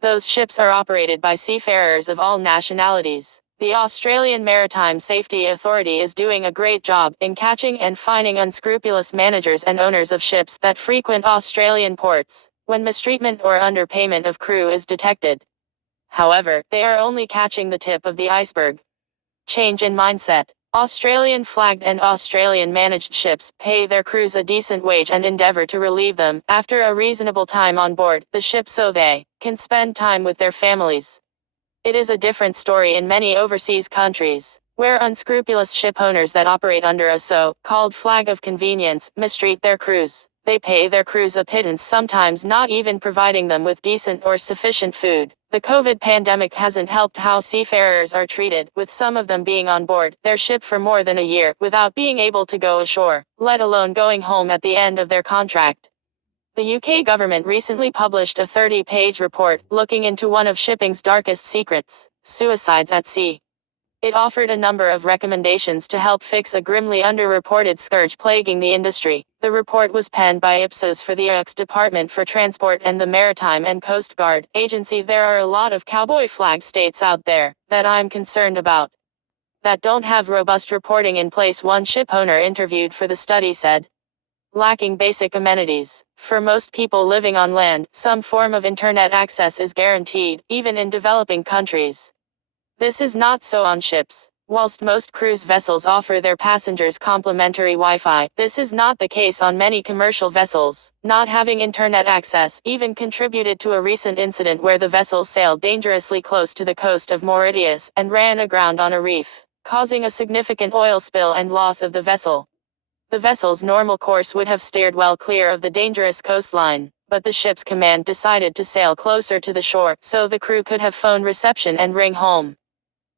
Those ships are operated by seafarers of all nationalities. The Australian Maritime Safety Authority is doing a great job in catching and fining unscrupulous managers and owners of ships that frequent Australian ports, when mistreatment or underpayment of crew is detected. However, they are only catching the tip of the iceberg. Change in mindset. Australian flagged and Australian managed ships pay their crews a decent wage and endeavor to relieve them after a reasonable time on board the ship so they can spend time with their families. It is a different story in many overseas countries, where unscrupulous ship owners that operate under a so-called flag of convenience mistreat their crews. They pay their crews a pittance, sometimes not even providing them with decent or sufficient food. The COVID pandemic hasn't helped how seafarers are treated, with some of them being on board their ship for more than a year without being able to go ashore, let alone going home at the end of their contract. The UK government recently published a 30-page report looking into one of shipping's darkest secrets, suicides at sea. It offered a number of recommendations to help fix a grimly underreported scourge plaguing the industry. The report was penned by Ipsos for the UX Department for Transport and the Maritime and Coast Guard Agency. There are a lot of cowboy flag states out there that I'm concerned about, that don't have robust reporting in place, one ship owner interviewed for the study said. Lacking basic amenities. For most people living on land, some form of internet access is guaranteed, even in developing countries. This is not so on ships. Whilst most cruise vessels offer their passengers complimentary Wi-Fi, this is not the case on many commercial vessels. Not having internet access even contributed to a recent incident where the vessel sailed dangerously close to the coast of Mauritius and ran aground on a reef, causing a significant oil spill and loss of the vessel. The vessel's normal course would have steered well clear of the dangerous coastline, but the ship's command decided to sail closer to the shore so the crew could have phone reception and ring home.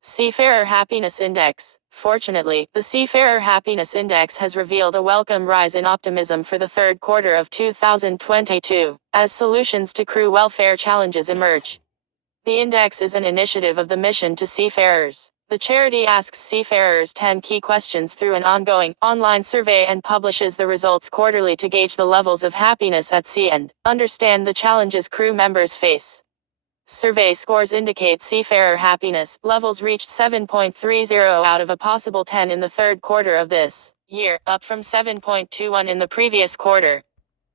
Seafarer Happiness Index. Fortunately, the Seafarer Happiness Index has revealed a welcome rise in optimism for the third quarter of 2022, as solutions to crew welfare challenges emerge. The index is an initiative of the Mission to Seafarers, The charity asks seafarers 10 key questions through an ongoing online survey and publishes the results quarterly to gauge the levels of happiness at sea and understand the challenges crew members face. Survey scores indicate seafarer happiness levels reached 7.30 out of a possible 10 in the third quarter of this year, up from 7.21 in the previous quarter.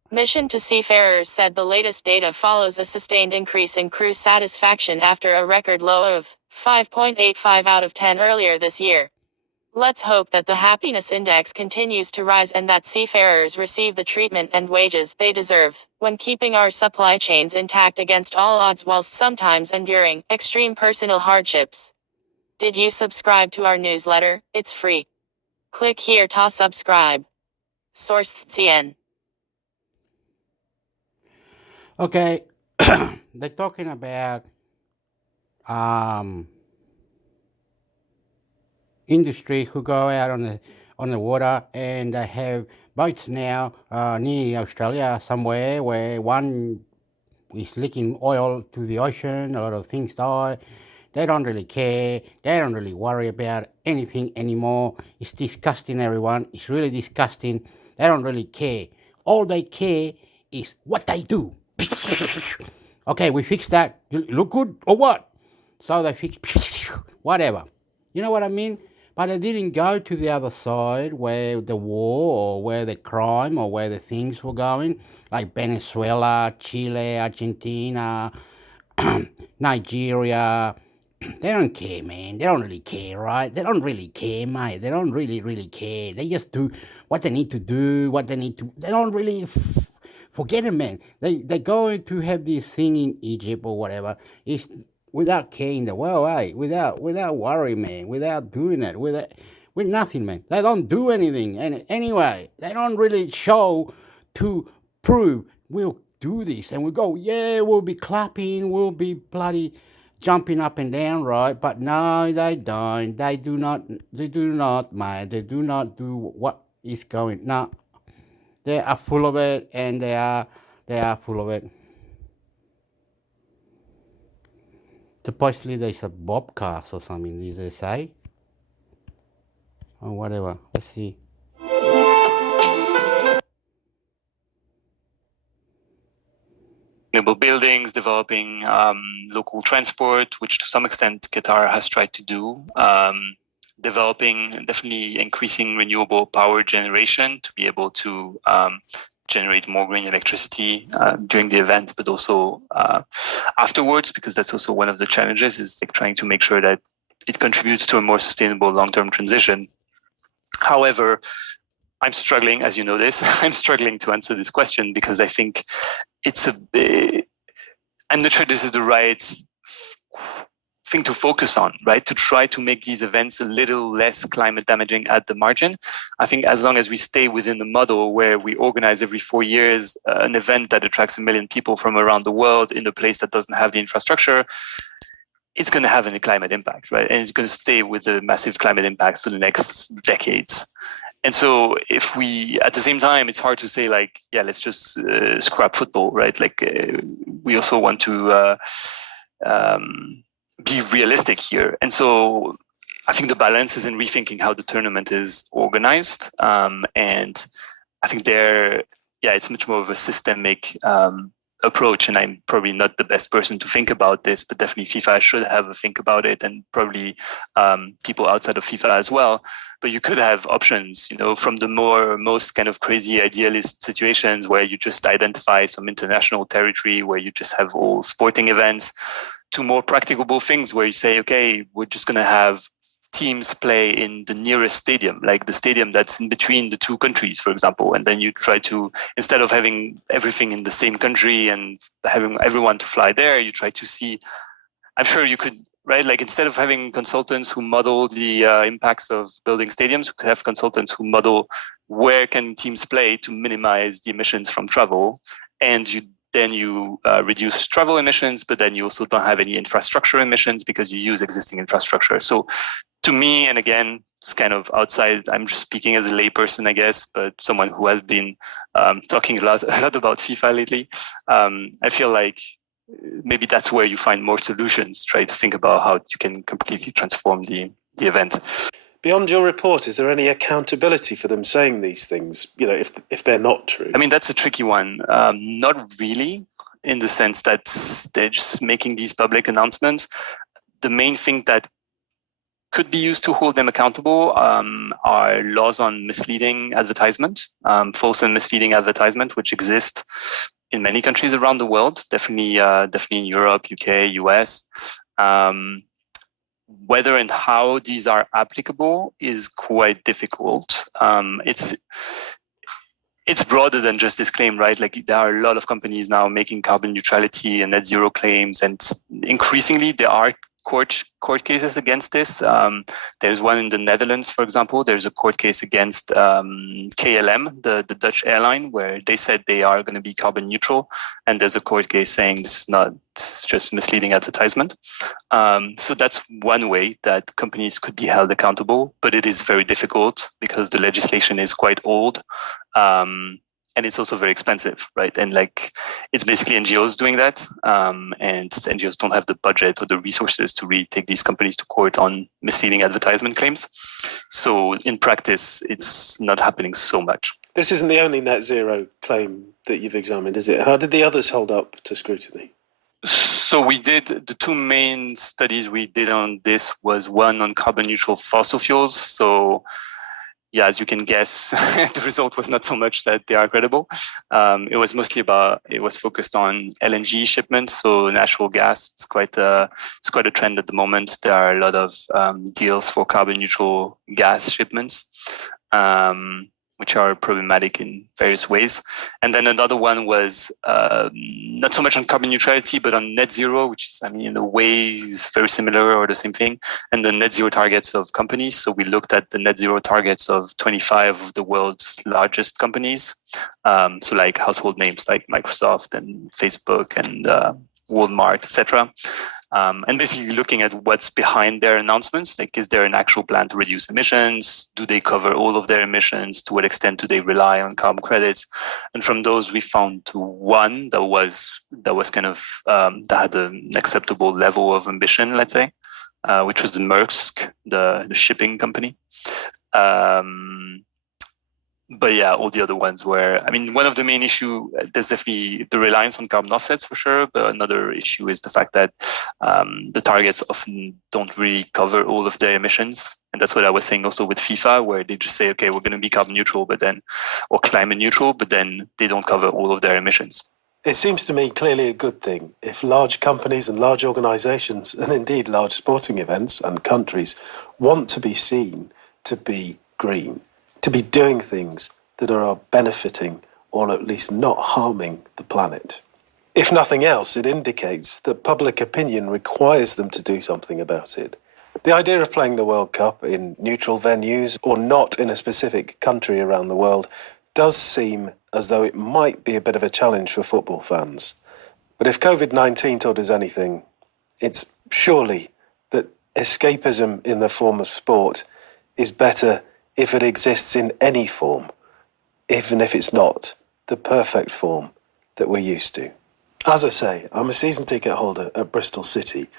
Mission to Seafarers said the latest data follows a sustained increase in crew satisfaction after a record low of 5.85 out of 10 earlier this year. Let's hope that the happiness index continues to rise and that seafarers receive the treatment and wages they deserve, when keeping our supply chains intact against all odds whilst sometimes enduring extreme personal hardships. Did you subscribe to our newsletter? It's free. Click here to subscribe. Source TCN. Okay, they're talking about industry who go out on the water, and they have boats now near Australia somewhere where one is leaking oil to the ocean. A lot of things die. They don't really care. They don't really worry about anything anymore. It's disgusting, everyone. It's really disgusting. They don't really care. All they care is what they do. Okay, we fixed that. You look good or what? So they fix whatever. You know what I mean? But they didn't go to the other side where the war or where the crime or where the things were going, like Venezuela, Chile, Argentina, Nigeria. They don't care, man. They don't really care, right? They don't really care, mate. They don't really care. They just do what they need to do, what they need to. They don't really forget it, man. They go to have this thing in Egypt or whatever. It's without caring the world, eh? Without worry, man. Without doing it, with nothing, man. They don't do anything, and anyway, they don't really show to prove we'll do this, and we go, yeah, we'll be clapping, we'll be bloody jumping up and down, right? But no, they don't. They do not, mate. They do not do what is going. No, they are full of it, and they are full of it. Supposedly there's a bobcast or something, did they say? Or whatever. Let's see. Sustainable buildings, developing local transport, which to some extent Qatar has tried to do. Developing, definitely increasing renewable power generation to be able to generate more green electricity during the event, but also afterwards, because that's also one of the challenges, is like trying to make sure that it contributes to a more sustainable long-term transition. However, I'm struggling, as you know this, I'm struggling to answer this question because I think it's I'm not sure this is the right thing to focus on, right? To try to make these events a little less climate damaging at the margin. I think as long as we stay within the model where we organize every 4 years an event that attracts 1 million people from around the world in a place that doesn't have the infrastructure, it's going to have a climate impact, right? And it's going to stay with a massive climate impact for the next decades. And so if we, at the same time, it's hard to say like, yeah, let's just scrap football, right? Like we also want to be realistic here. And so I think the balance is in rethinking how the tournament is organized. And I think it's much more of a systemic approach, and I'm probably not the best person to think about this, but definitely FIFA should have a think about it, and probably people outside of FIFA as well. But you could have options, from the most kind of crazy idealist situations where you just identify some international territory where you just have all sporting events, to more practicable things where you say, okay, we're just going to have teams play in the nearest stadium, like the stadium that's in between the two countries, for example. And then you try to, instead of having everything in the same country and having everyone to fly there, you try to see, I'm sure you could, right? Like instead of having consultants who model the impacts of building stadiums, you could have consultants who model where can teams play to minimize the emissions from travel. And then you reduce travel emissions, but then you also don't have any infrastructure emissions because you use existing infrastructure. So to me, and again, it's kind of outside, I'm just speaking as a layperson, I guess, but someone who has been talking a lot about FIFA lately, I feel like maybe that's where you find more solutions, try to think about how you can completely transform the the event. Beyond your report, is there any accountability for them saying these things, if they're not true? I mean, that's a tricky one. Not really, in the sense that they're just making these public announcements. The main thing that could be used to hold them accountable are laws on misleading advertisement, false and misleading advertisement, which exist in many countries around the world, definitely in Europe, UK, US. Whether and how these are applicable is quite difficult. It's broader than just this claim, right? Like, there are a lot of companies now making carbon neutrality and net zero claims, and increasingly there are court cases against this. There's one in the Netherlands, for example. There's a court case against KLM, the Dutch airline, where they said they are going to be carbon neutral, and there's a court case saying this is not, it's just misleading advertisement. So that's one way that companies could be held accountable, but it is very difficult because the legislation is quite old. And it's also very expensive, right? And like, it's basically NGOs doing that. And NGOs don't have the budget or the resources to really take these companies to court on misleading advertisement claims. So in practice, it's not happening so much. This isn't the only net zero claim that you've examined, is it? How did the others hold up to scrutiny? So we did, the two main studies we did on this was one on carbon neutral fossil fuels. So yeah, as you can guess, the result was not so much that they are credible. It was mostly it was focused on LNG shipments, so natural gas. It's quite a trend at the moment. There are a lot of deals for carbon neutral gas shipments, which are problematic in various ways. And then another one was not so much on carbon neutrality, but on net zero, which is, I mean, in a way is very similar or the same thing, and the net zero targets of companies. So we looked at the net zero targets of 25 of the world's largest companies. So like household names like Microsoft and Facebook and Walmart, etc. And basically looking at what's behind their announcements. Like, is there an actual plan to reduce emissions? Do they cover all of their emissions? To what extent do they rely on carbon credits? And from those, we found one that was kind of that had an acceptable level of ambition, let's say, which was Maersk, the shipping company. But yeah, all the other ones were, I mean, one of the main issue, there's definitely the reliance on carbon offsets for sure. But another issue is the fact that the targets often don't really cover all of their emissions. And that's what I was saying also with FIFA, where they just say, okay, we're going to be carbon neutral, or climate neutral, but then they don't cover all of their emissions. It seems to me clearly a good thing if large companies and large organisations, and indeed large sporting events and countries, want to be seen to be green, to be doing things that are benefiting or at least not harming the planet. If nothing else, it indicates that public opinion requires them to do something about it. The idea of playing the World Cup in neutral venues or not in a specific country around the world does seem as though it might be a bit of a challenge for football fans. But if COVID-19 taught us anything, it's surely that escapism in the form of sport is better if it exists in any form, even if it's not the perfect form that we're used to. As I say, I'm a season ticket holder at Bristol City,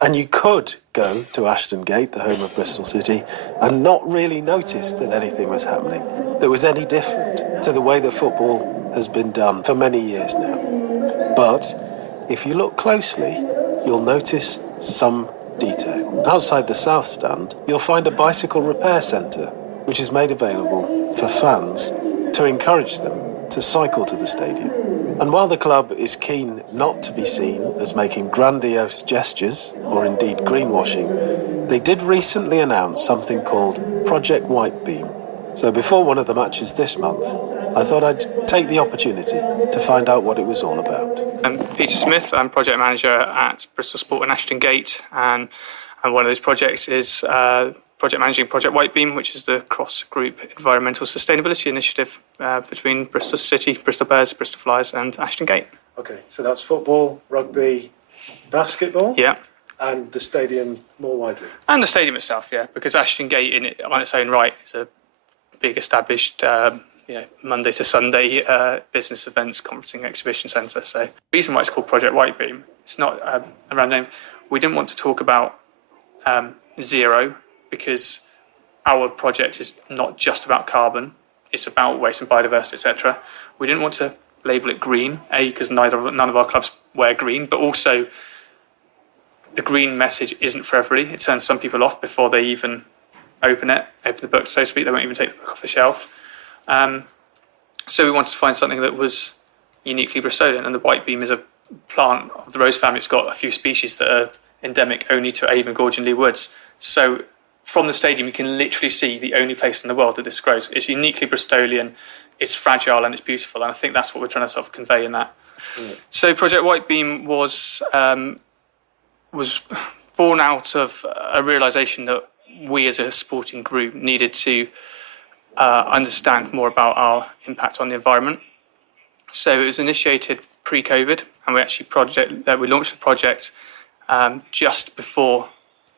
and you could go to Ashton Gate, the home of Bristol City, and not really notice that anything was happening that was any different to the way that football has been done for many years now. But if you look closely, you'll notice some detail. Outside the South Stand, you'll find a bicycle repair centre, which is made available for fans to encourage them to cycle to the stadium. And while the club is keen not to be seen as making grandiose gestures or indeed greenwashing, they did recently announce something called Project Whitebeam. So before one of the matches this month, I thought I'd take the opportunity to find out what it was all about. I'm Peter Smith. I'm project manager at Bristol Sport and Ashton Gate, and one of those projects is project managing Project Whitebeam, which is the cross-group environmental sustainability initiative between Bristol City, Bristol Bears, Bristol Flyers and Ashton Gate. Okay, so that's football, rugby, basketball? Yeah. And the stadium more widely? And the stadium itself, yeah, because Ashton Gate on its own right is a big established Monday to Sunday business events, conferencing, exhibition centre. So the reason why it's called Project Whitebeam, it's not a random name. We didn't want to talk about zero because our project is not just about carbon, it's about waste and biodiversity, etc. We didn't want to label it green, because none of our clubs wear green, but also the green message isn't for everybody. It turns some people off before they even open the book, so to speak. They won't even take the book off the shelf. So we wanted to find something that was uniquely Bristolian, and the white beam is a plant of the rose family. It's got a few species that are endemic only to Avon Gorge and Lee Woods. So from the stadium, you can literally see the only place in the world that this grows. It's uniquely Bristolian, it's fragile, and it's beautiful. And I think that's what we're trying to sort of convey in that. So Project White Beam was born out of a realisation that we as a sporting group needed to understand more about our impact on the environment. So it was initiated pre-COVID, and we launched the project just before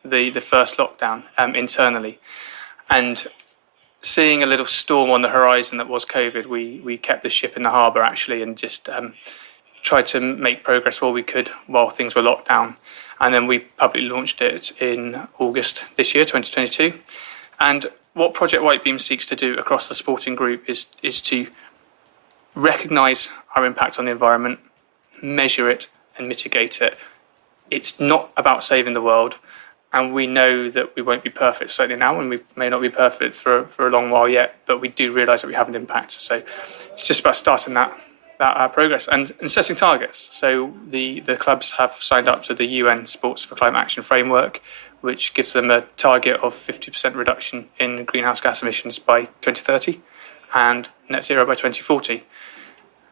the first lockdown internally. And seeing a little storm on the horizon that was COVID, we kept the ship in the harbour actually, and just tried to make progress while we could while things were locked down. And then we publicly launched it in August this year, 2022. And what Project White Beam seeks to do across the sporting group is to recognise our impact on the environment, measure it and mitigate it. It's not about saving the world, and we know that we won't be perfect certainly now, and we may not be perfect for a long while yet, but we do realise that we have an impact. So it's just about starting that progress and setting targets. So the clubs have signed up to the UN Sports for Climate Action Framework, which gives them a target of 50% reduction in greenhouse gas emissions by 2030 and net zero by 2040.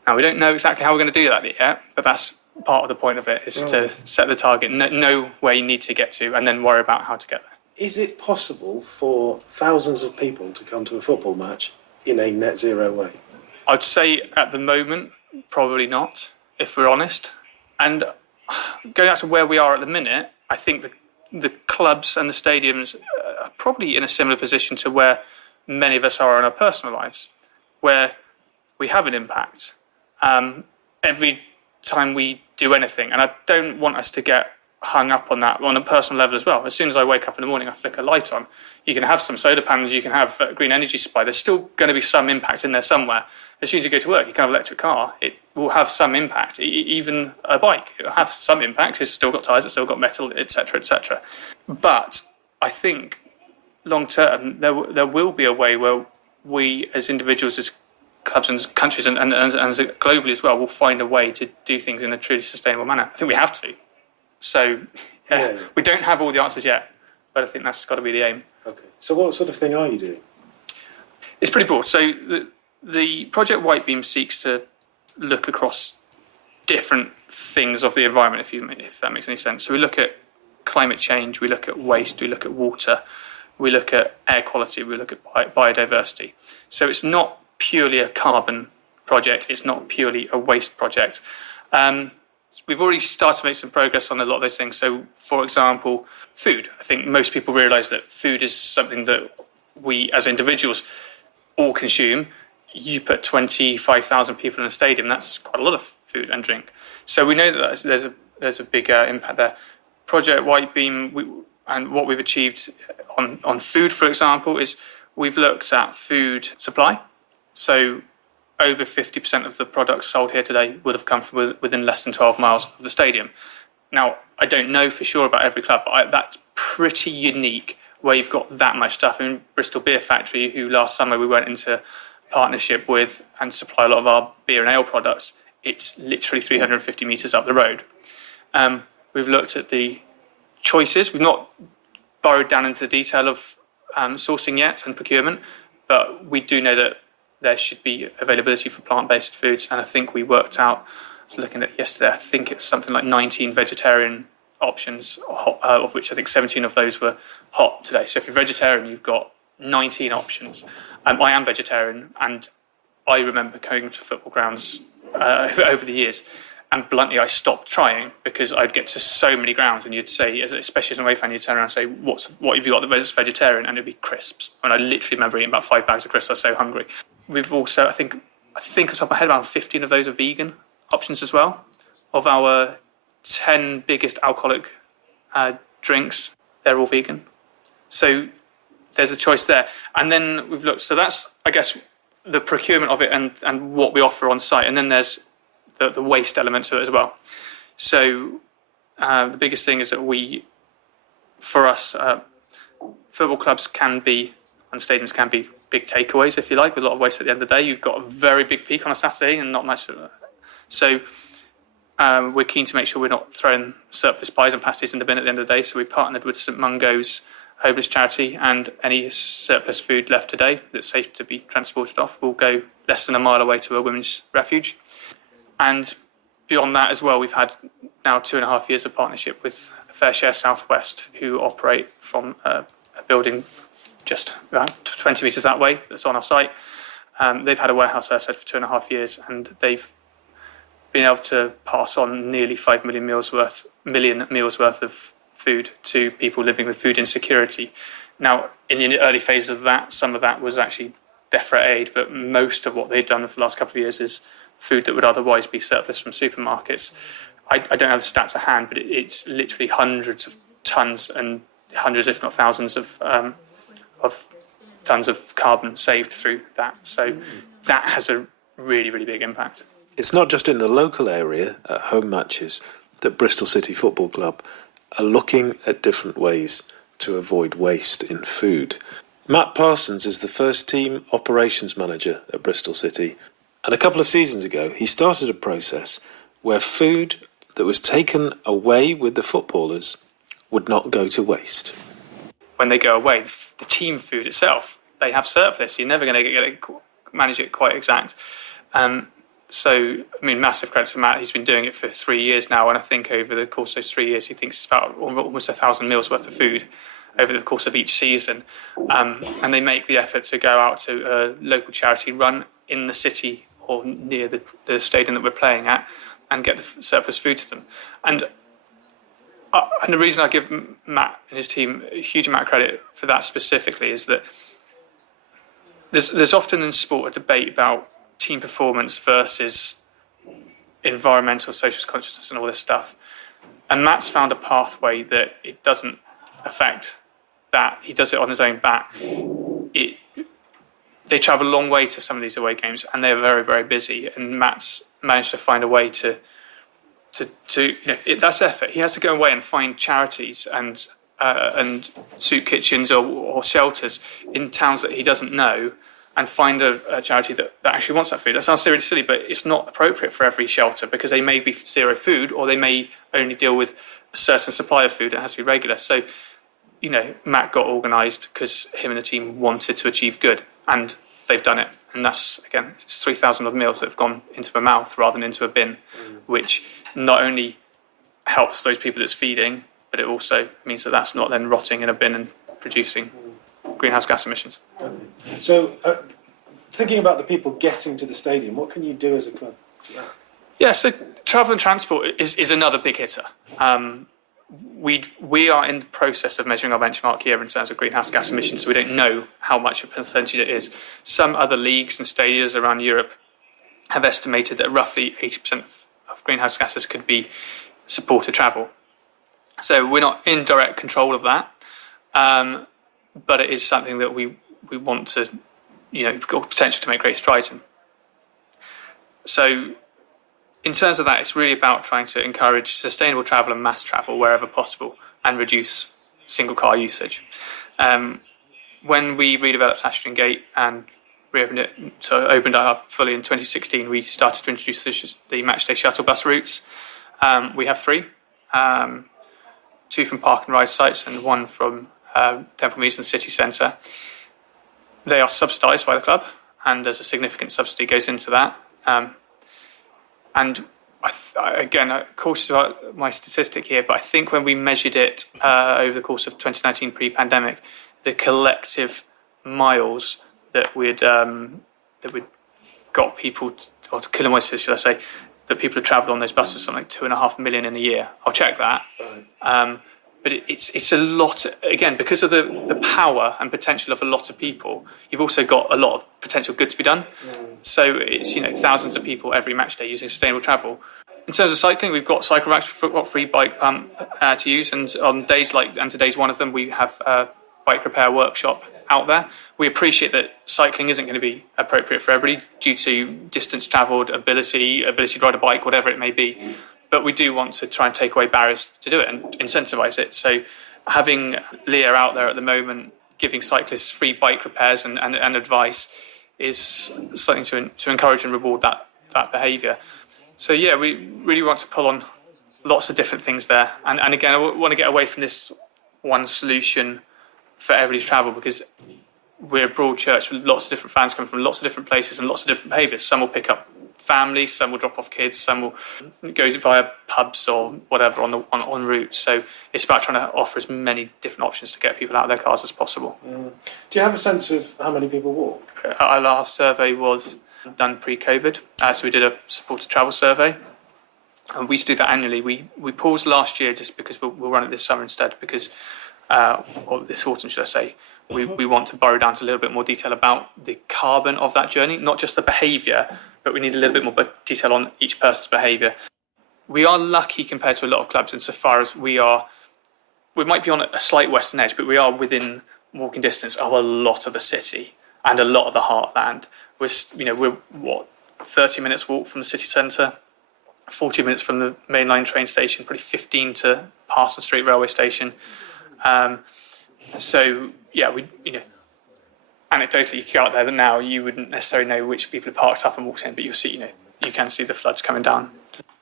Now, we don't know exactly how we're going to do that yet, but that's part of the point of it, is to set the target, know where you need to get to, and then worry about how to get there. Is it possible for thousands of people to come to a football match in a net zero way? I'd say at the moment, probably not, if we're honest. And going back to where we are at the minute, I think the clubs and the stadiums are probably in a similar position to where many of us are in our personal lives, where we have an impact every time we do anything. And I don't want us to get hung up on that on a personal level as well. As soon as I wake up in the morning, I flick a light on. You can have some solar panels, you can have a green energy supply. There's still going to be some impact in there somewhere. As soon as you go to work, you can have an electric car. It will have some impact. Even a bike, it will have some impact. It's still got tyres, it's still got metal, etc., etc. But I think long term, there will be a way where we as individuals, as clubs and countries and globally as well, will find a way to do things in a truly sustainable manner. I think we have to. So we don't have all the answers yet, but I think that's got to be the aim. Okay. So what sort of thing are you doing? It's pretty broad. So the Project White Beam seeks to look across different things of the environment, if that makes any sense. So we look at climate change, we look at waste, we look at water, we look at air quality, we look at biodiversity. So it's not purely a carbon project, it's not purely a waste project. We've already started to make some progress on a lot of those things. So, for example, food. I think most people realise that food is something that we as individuals all consume. You put 25,000 people in a stadium, that's quite a lot of food and drink. So we know that there's a big impact there. Project White Beam, and what we've achieved on food, for example, is we've looked at food supply. So over 50% of the products sold here today would have come from within less than 12 miles of the stadium. Now, I don't know for sure about every club, but that's pretty unique where you've got that much stuff. I mean, Bristol Beer Factory, who last summer we went into partnership with and supply a lot of our beer and ale products, it's literally 350 metres up the road. We've looked at the choices. We've not burrowed down into the detail of sourcing yet and procurement, but we do know that there should be availability for plant-based foods. And I think we worked out, I was looking at yesterday, I think it's something like 19 vegetarian options, of which I think 17 of those were hot today. So if you're vegetarian, you've got 19 options. I am vegetarian, and I remember going to football grounds over the years, and bluntly, I stopped trying because I'd get to so many grounds and you'd say, especially as an away fan, you'd turn around and say, what have you got that's vegetarian? And it'd be crisps. And I literally remember eating about 5 bags of crisps. I was so hungry. We've also, I think off the top of my head, around 15 of those are vegan options as well. Of our 10 biggest alcoholic drinks, they're all vegan. So there's a choice there. And then we've looked, so that's, I guess, the procurement of it and what we offer on site. And then there's the waste element to it as well. So the biggest thing is that for us, football clubs and stadiums can be big takeaways, if you like, with a lot of waste at the end of the day. You've got a very big peak on a Saturday and not much. So we're keen to make sure we're not throwing surplus pies and pasties in the bin at the end of the day. So we partnered with St Mungo's homeless charity, and any surplus food left today that's safe to be transported off will go less than a mile away to a women's refuge. And beyond that as well, we've had now 2.5 years of partnership with Fair Share Southwest, who operate from a building just around 20 metres that way that's on our site. They've had a warehouse, as I said, for 2.5 years, and they've been able to pass on nearly 5 million meals worth of food to people living with food insecurity. Now, in the early phases of that, some of that was actually DEFRA aid, but most of what they've done for the last couple of years is food that would otherwise be surplus from supermarkets. I don't have the stats at hand, but it's literally hundreds of tons and hundreds, if not thousands, of tons of carbon saved through that. So that has a really, really big impact. It's not just in the local area at home matches that Bristol City Football Club are looking at different ways to avoid waste in food. Matt Parsons is the first team operations manager at Bristol City, and a couple of seasons ago he started a process where food that was taken away with the footballers would not go to waste. When they go away, the team food itself, they have surplus. You're never going to manage it quite exact. So, I mean, massive credit to Matt. He's been doing it for 3 years now, and I think over the course of those 3 years, he thinks it's about almost 1,000 meals worth of food over the course of each season. And they make the effort to go out to a local charity run in the city or near the stadium that we're playing at and get the surplus food to them. And the reason I give Matt and his team a huge amount of credit for that specifically is that there's often in sport a debate about team performance versus environmental, social consciousness and all this stuff. And Matt's found a pathway that it doesn't affect that. He does it on his own back. They travel a long way to some of these away games and they're very, very busy. And Matt's managed to find a way to that's effort. He has to go away and find charities and soup kitchens or shelters in towns that he doesn't know, and find a charity that actually wants that food. That sounds really silly, but it's not appropriate for every shelter because they may be zero food or they may only deal with a certain supply of food that has to be regular. So, Matt got organised because him and the team wanted to achieve good, and they've done it. And that's, again, it's 3,000 odd meals that have gone into a mouth rather than into a bin, which not only helps those people it's feeding, but it also means that that's not then rotting in a bin and producing greenhouse gas emissions. Okay. So, thinking about the people getting to the stadium, what can you do as a club for that? Yeah, so travel and transport is another big hitter. We are in the process of measuring our benchmark here in terms of greenhouse gas emissions, so we don't know how much a percentage it is. Some other leagues and stadiums around Europe have estimated that roughly 80% of greenhouse gases could be supported travel. So we're not in direct control of that. But it is something that we want to, got potential to make great strides in. So in terms of that, it's really about trying to encourage sustainable travel and mass travel wherever possible and reduce single car usage. When we redeveloped Ashton Gate and reopened it, so opened it up fully in 2016, we started to introduce the matchday shuttle bus routes. We have 3, 2 from park and ride sites and 1 from Temple Meads and City Centre. They are subsidised by the club, and there's a significant subsidy goes into that. And again, cautious about my statistic here, but I think when we measured it over the course of 2019 pre-pandemic, the collective miles that we'd got people, or kilometres, should I say, that people have travelled on those buses was something like 2.5 million in a year. I'll check that. But it's a lot, again, because of the power and potential of a lot of people, you've also got a lot of potential good to be done. So it's, thousands of people every match day using sustainable travel. In terms of cycling, we've got cycle racks, we've got free bike pump to use, and on days like, and today's one of them, we have a bike repair workshop out there. We appreciate that cycling isn't going to be appropriate for everybody due to distance travelled, ability to ride a bike, whatever it may be. But we do want to try and take away barriers to do it and incentivise it. So having Leah out there at the moment, giving cyclists free bike repairs and advice is something to encourage and reward that behaviour. So yeah, we really want to pull on lots of different things there. And again, I want to get away from this one solution for everybody's travel, because we're a broad church with lots of different fans coming from lots of different places and lots of different behaviours. Some will pick up families, some will drop off kids, some will go via pubs or whatever on route. So it's about trying to offer as many different options to get people out of their cars as possible. Do you have a sense of how many people walk? Our last survey was done pre-COVID, so we did a supported travel survey. And we used to do that annually. We paused last year just because we'll run it this summer instead, because, or this autumn, should I say, we want to burrow down to a little bit more detail about the carbon of that journey, not just the behaviour, but we need a little bit more detail on each person's behaviour. We are lucky compared to a lot of clubs insofar as we might be on a slight western edge, but we are within walking distance of a lot of the city and a lot of the heartland. We're 30 minutes walk from the city centre, 40 minutes from the mainline train station, probably 15 to Parsons Street railway station. So yeah, anecdotally, you go out there now, you wouldn't necessarily know which people are parked up and walked in, but you'll see, you can see the floods coming down.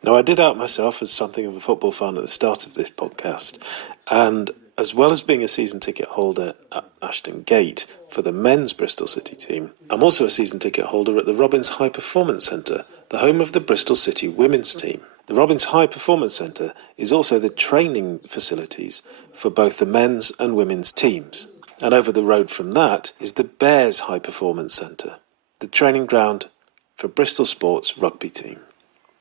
Now, I did out myself as something of a football fan at the start of this podcast, and as well as being a season ticket holder at Ashton Gate for the men's Bristol City team, I'm also a season ticket holder at the Robbins High Performance Centre, the home of the Bristol City women's team. The Robbins High Performance Centre is also the training facilities for both the men's and women's teams. And over the road from that is the Bears High Performance Centre, the training ground for Bristol Sports rugby team.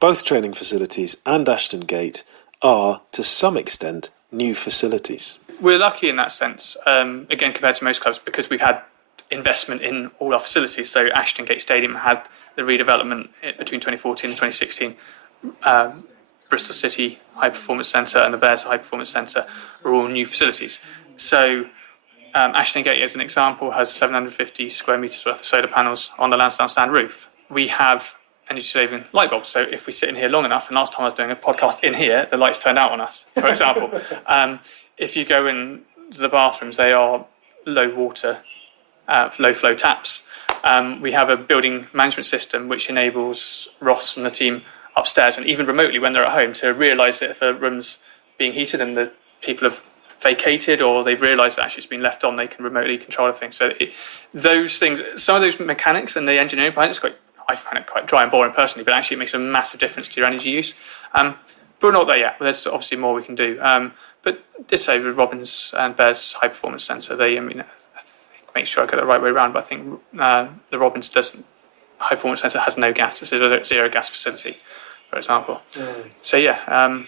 Both training facilities and Ashton Gate are, to some extent, new facilities. We're lucky in that sense, again, compared to most clubs, because we've had investment in all our facilities. So Ashton Gate Stadium had the redevelopment between 2014 and 2016. Bristol City High Performance Centre and the Bears High Performance Centre are all new facilities. So Ashton Gate, as an example, has 750 square metres worth of solar panels on the Lansdowne Stand roof. We have energy-saving light bulbs. So if we sit in here long enough, and last time I was doing a podcast in here, the lights turned out on us, for example. If you go in the bathrooms, they are low flow taps. We have a building management system which enables Ross and the team upstairs, and even remotely when they're at home, to realise that if a room's being heated and the people have vacated or they've realised that actually it's been left on, they can remotely control the thing. So those things, some of those mechanics and the engineering behind it, I find it quite dry and boring personally, but actually it makes a massive difference to your energy use. But we're not there yet. There's obviously more we can do. But did say with Robbins and Bears High Performance Centre, I think, make sure I get it the right way around, but I think the Robbins High Performance Centre has no gas. It's a zero gas facility, for example. So yeah,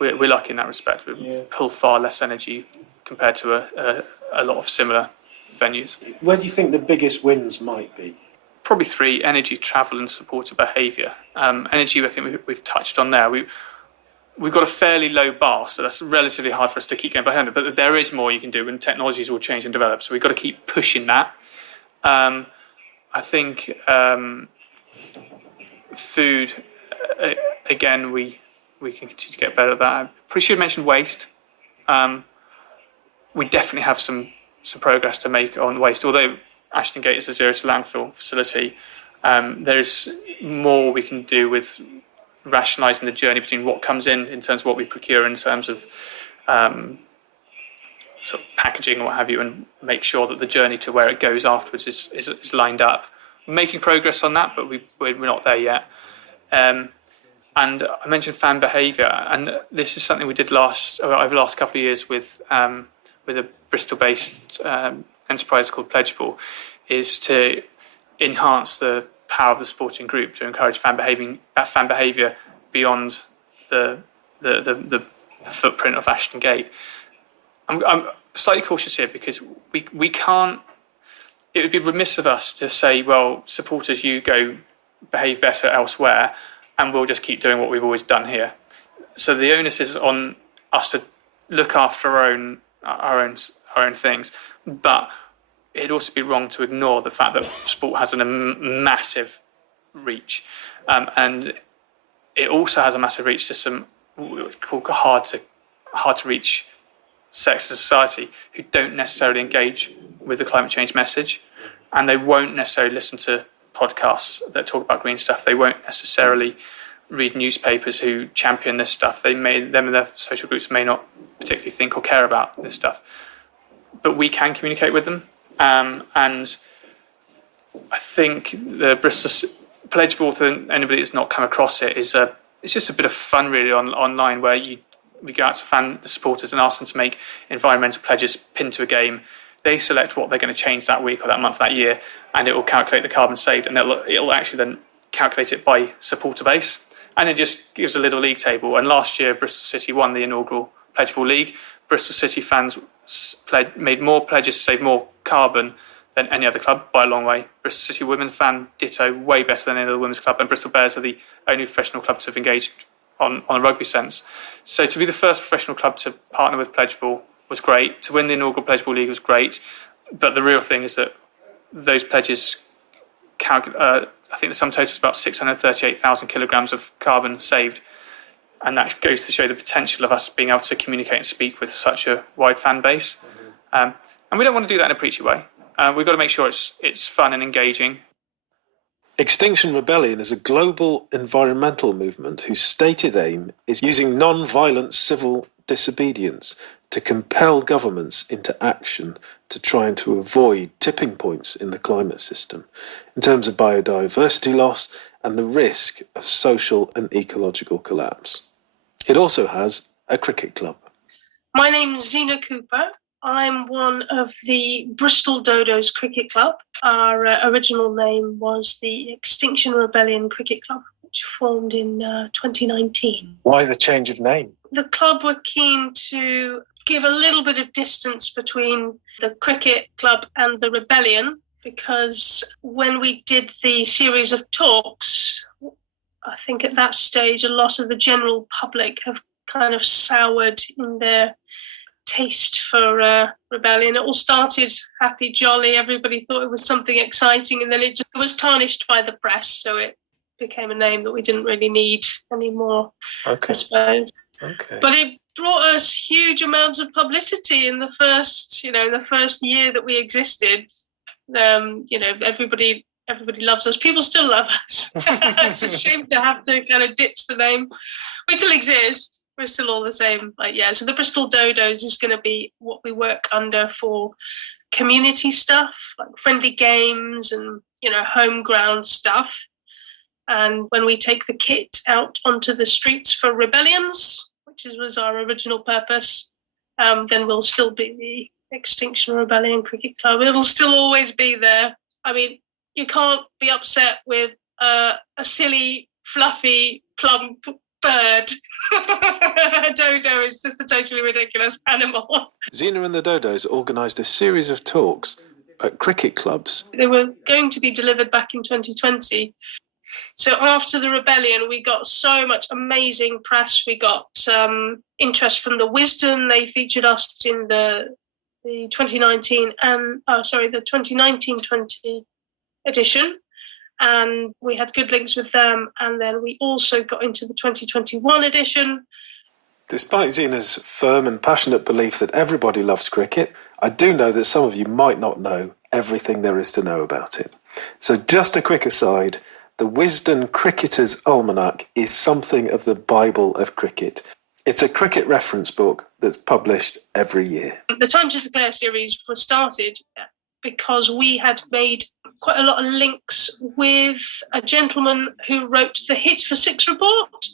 we're lucky in that respect. We pull far less energy compared to a lot of similar venues. Where do you think the biggest wins might be? Probably three: energy, travel, and supporter behaviour. Energy, I think we've touched on there. We've got a fairly low bar, so that's relatively hard for us to keep going behind it. But there is more you can do, and technologies will change and develop. So we've got to keep pushing that. I think food, again, we can continue to get better at that. I'm pretty sure you mentioned waste. We definitely have some progress to make on waste, although Ashton Gate is a zero to landfill facility. There's more we can do with rationalising the journey between what comes in terms of what we procure in terms of sort of packaging or what have you, and make sure that the journey to where it goes afterwards is lined up. We're making progress on that, but we're not there yet. And I mentioned fan behaviour, and this is something we did over the last couple of years with a Bristol-based enterprise called Pledgeable, is to enhance the power of the sporting group to encourage fan behaviour beyond the footprint of Ashton Gate. I'm slightly cautious here because we can't. It would be remiss of us to say, well, supporters, you go behave better elsewhere, and we'll just keep doing what we've always done here. So the onus is on us to look after our own things. But it'd also be wrong to ignore the fact that sport has a massive reach, and it also has a massive reach to some hard to reach sectors of society who don't necessarily engage with the climate change message, and they won't necessarily listen to podcasts that talk about green stuff. They won't necessarily read newspapers who champion this stuff. Them and their social groups may not particularly think or care about this stuff, but we can communicate with them. And I think the Bristol Pledgeable, for anybody that's not come across it, it's just a bit of fun really online, where we go out to the supporters and ask them to make environmental pledges pinned to a game. They select what they're going to change that week or that month, that year, and it will calculate the carbon saved, and it'll actually then calculate it by supporter base, and it just gives a little league table. And last year, Bristol City won the inaugural Pledgeable League. Bristol City fans made more pledges to save more carbon than any other club by a long way. Bristol City women fan ditto, way better than any other women's club, and Bristol Bears are the only professional club to have engaged on a rugby sense. So to be the first professional club to partner with Pledgeable was great. To win the inaugural Pledgeable League was great, but the real thing is that those pledges, I think the sum total is about 638,000 kilograms of carbon saved, and that goes to show the potential of us being able to communicate and speak with such a wide fan base. And we don't want to do that in a preachy way. We've got to make sure it's fun and engaging. Extinction Rebellion is a global environmental movement whose stated aim is using non-violent civil disobedience to compel governments into action to try and to avoid tipping points in the climate system in terms of biodiversity loss and the risk of social and ecological collapse. It also has a cricket club. My name's Zena Cooper. I'm one of the Bristol Dodos Cricket Club. Our original name was the Extinction Rebellion Cricket Club, which formed in 2019. Why the change of name? The club were keen to give a little bit of distance between the cricket club and the rebellion, because when we did the series of talks, I think at that stage a lot of the general public have kind of soured in their taste for rebellion. It all started happy, jolly, everybody thought it was something exciting, and then it just was tarnished by the press, so it became a name that we didn't really need anymore, I suppose. Okay. But it brought us huge amounts of publicity in the first year that we existed. Everybody loves us. People still love us. It's a shame to have to kind of ditch the name. We still exist. We're still all the same. So the Bristol Dodos is going to be what we work under for community stuff, like friendly games and, home ground stuff. And when we take the kit out onto the streets for rebellions, which was our original purpose, then we'll still be the Extinction Rebellion Cricket Club. It'll still always be there. I mean, you can't be upset with a silly, fluffy, plump bird. A dodo is just a totally ridiculous animal. Zena and the Dodos organised a series of talks at cricket clubs. They were going to be delivered back in 2020. So after the rebellion, we got so much amazing press. We got interest from the Wisden. They featured us in the 2019-20 edition. And we had good links with them. And then we also got into the 2021 edition. Despite Zena's firm and passionate belief that everybody loves cricket, I do know that some of you might not know everything there is to know about it. So just a quick aside, the Wisden Cricketer's Almanac is something of the Bible of cricket. It's a cricket reference book that's published every year. The Time to Declare series was started because we had made quite a lot of links with a gentleman who wrote the Hit for Six report.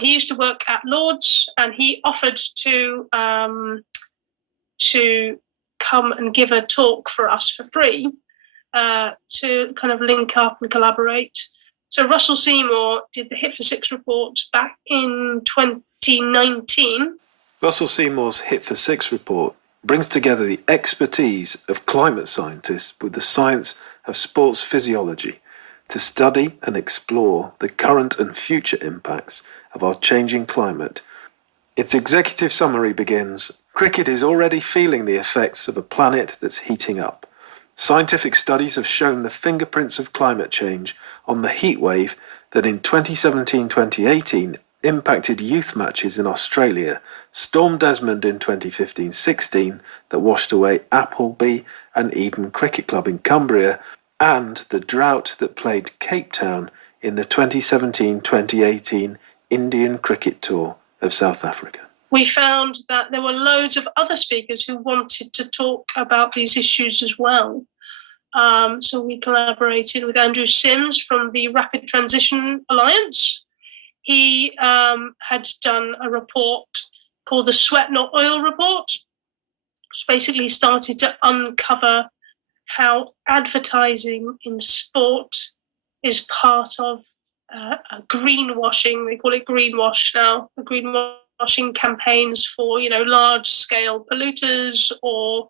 He used to work at Lord's, and he offered to come and give a talk for us for free to kind of link up and collaborate. So Russell Seymour did the Hit for Six report back in 2019. Russell Seymour's Hit for Six report brings together the expertise of climate scientists with the science of sports physiology to study and explore the current and future impacts of our changing climate. Its executive summary begins, "Cricket is already feeling the effects of a planet that's heating up. Scientific studies have shown the fingerprints of climate change on the heat wave that in 2017-2018 impacted youth matches in Australia, Storm Desmond in 2015-16 that washed away Appleby and Eden Cricket Club in Cumbria, and the drought that plagued Cape Town in the 2017-2018 Indian Cricket Tour of South Africa. We found that there were loads of other speakers who wanted to talk about these issues as well. So we collaborated with Andrew Sims from the Rapid Transition Alliance. He had done a report called the Sweat Not Oil Report, which basically started to uncover how advertising in sport is part of greenwashing. They call it greenwash now, the greenwashing campaigns for, large-scale polluters or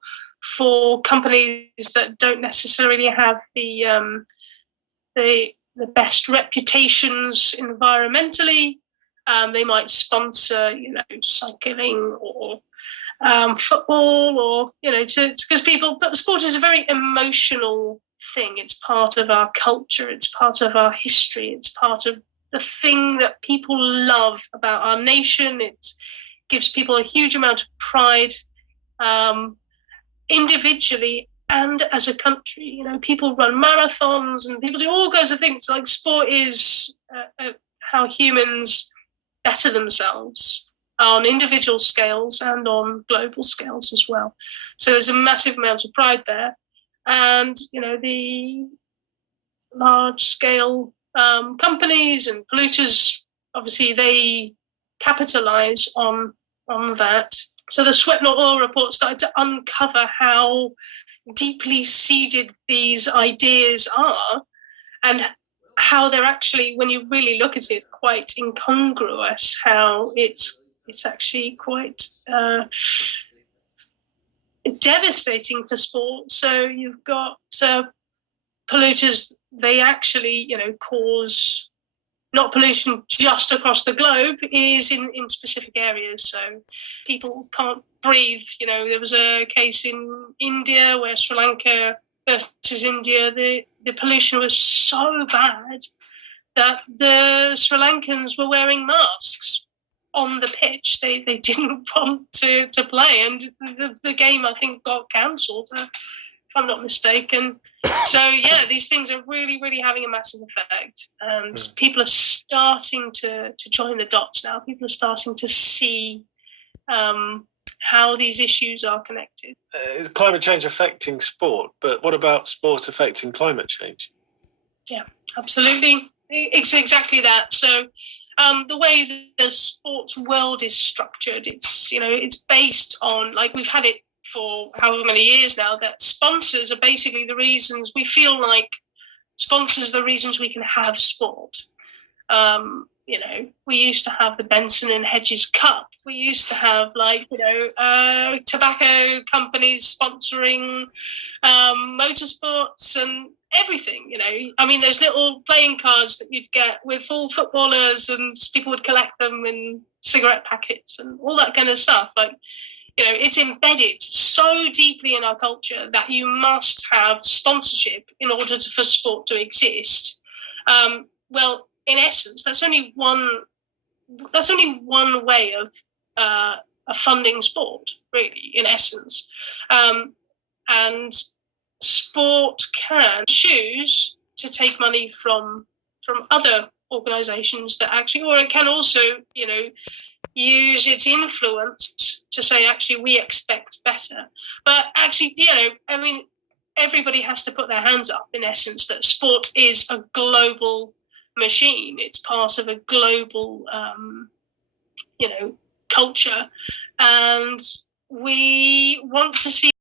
for companies that don't necessarily have the best reputations environmentally. They might sponsor, cycling or football, or because but sport is a very emotional thing. It's part of our culture. It's part of our history. It's part of the thing that people love about our nation. It gives people a huge amount of pride, individually and as a country. People run marathons and people do all kinds of things. Like, sport is how humans better themselves on individual scales and on global scales as well. So there's a massive amount of pride there. And, the large-scale companies and polluters, obviously, they capitalize on that. So the Sweat Not Oil report started to uncover how deeply seeded these ideas are, and how they're actually, when you really look at it, quite incongruous, how it's actually quite devastating for sport. So you've got polluters, they actually, cause not pollution just across the globe, is in specific areas. So people can't breathe. There was a case in India where Sri Lanka versus India, the pollution was so bad that the Sri Lankans were wearing masks on the pitch. They didn't want to play, and the game, I think, got cancelled, if I'm not mistaken. So yeah, these things are really, really having a massive effect, and people are starting to join the dots now. People are starting to see how these issues are connected. Is climate change affecting sport? But what about sport affecting climate change? Yeah, absolutely. It's exactly that. So the way the sports world is structured, it's based on, like, we've had it for however many years now, that sponsors are basically the reasons we feel like sponsors are the reasons we can have sport. We used to have the Benson and Hedges Cup. We used to have, tobacco companies sponsoring motorsports and everything. Those little playing cards that you'd get with all footballers, and people would collect them in cigarette packets and all that kind of stuff. It's embedded so deeply in our culture that you must have sponsorship in order for sport to exist. Well, in essence, that's only one way of funding sport, really, in essence. And sport can choose to take money from other organizations that actually, or it can also, use its influence to say, actually, we expect better. But actually, everybody has to put their hands up, in essence, that sport is a global machine. It's part of a global, culture. And we want to see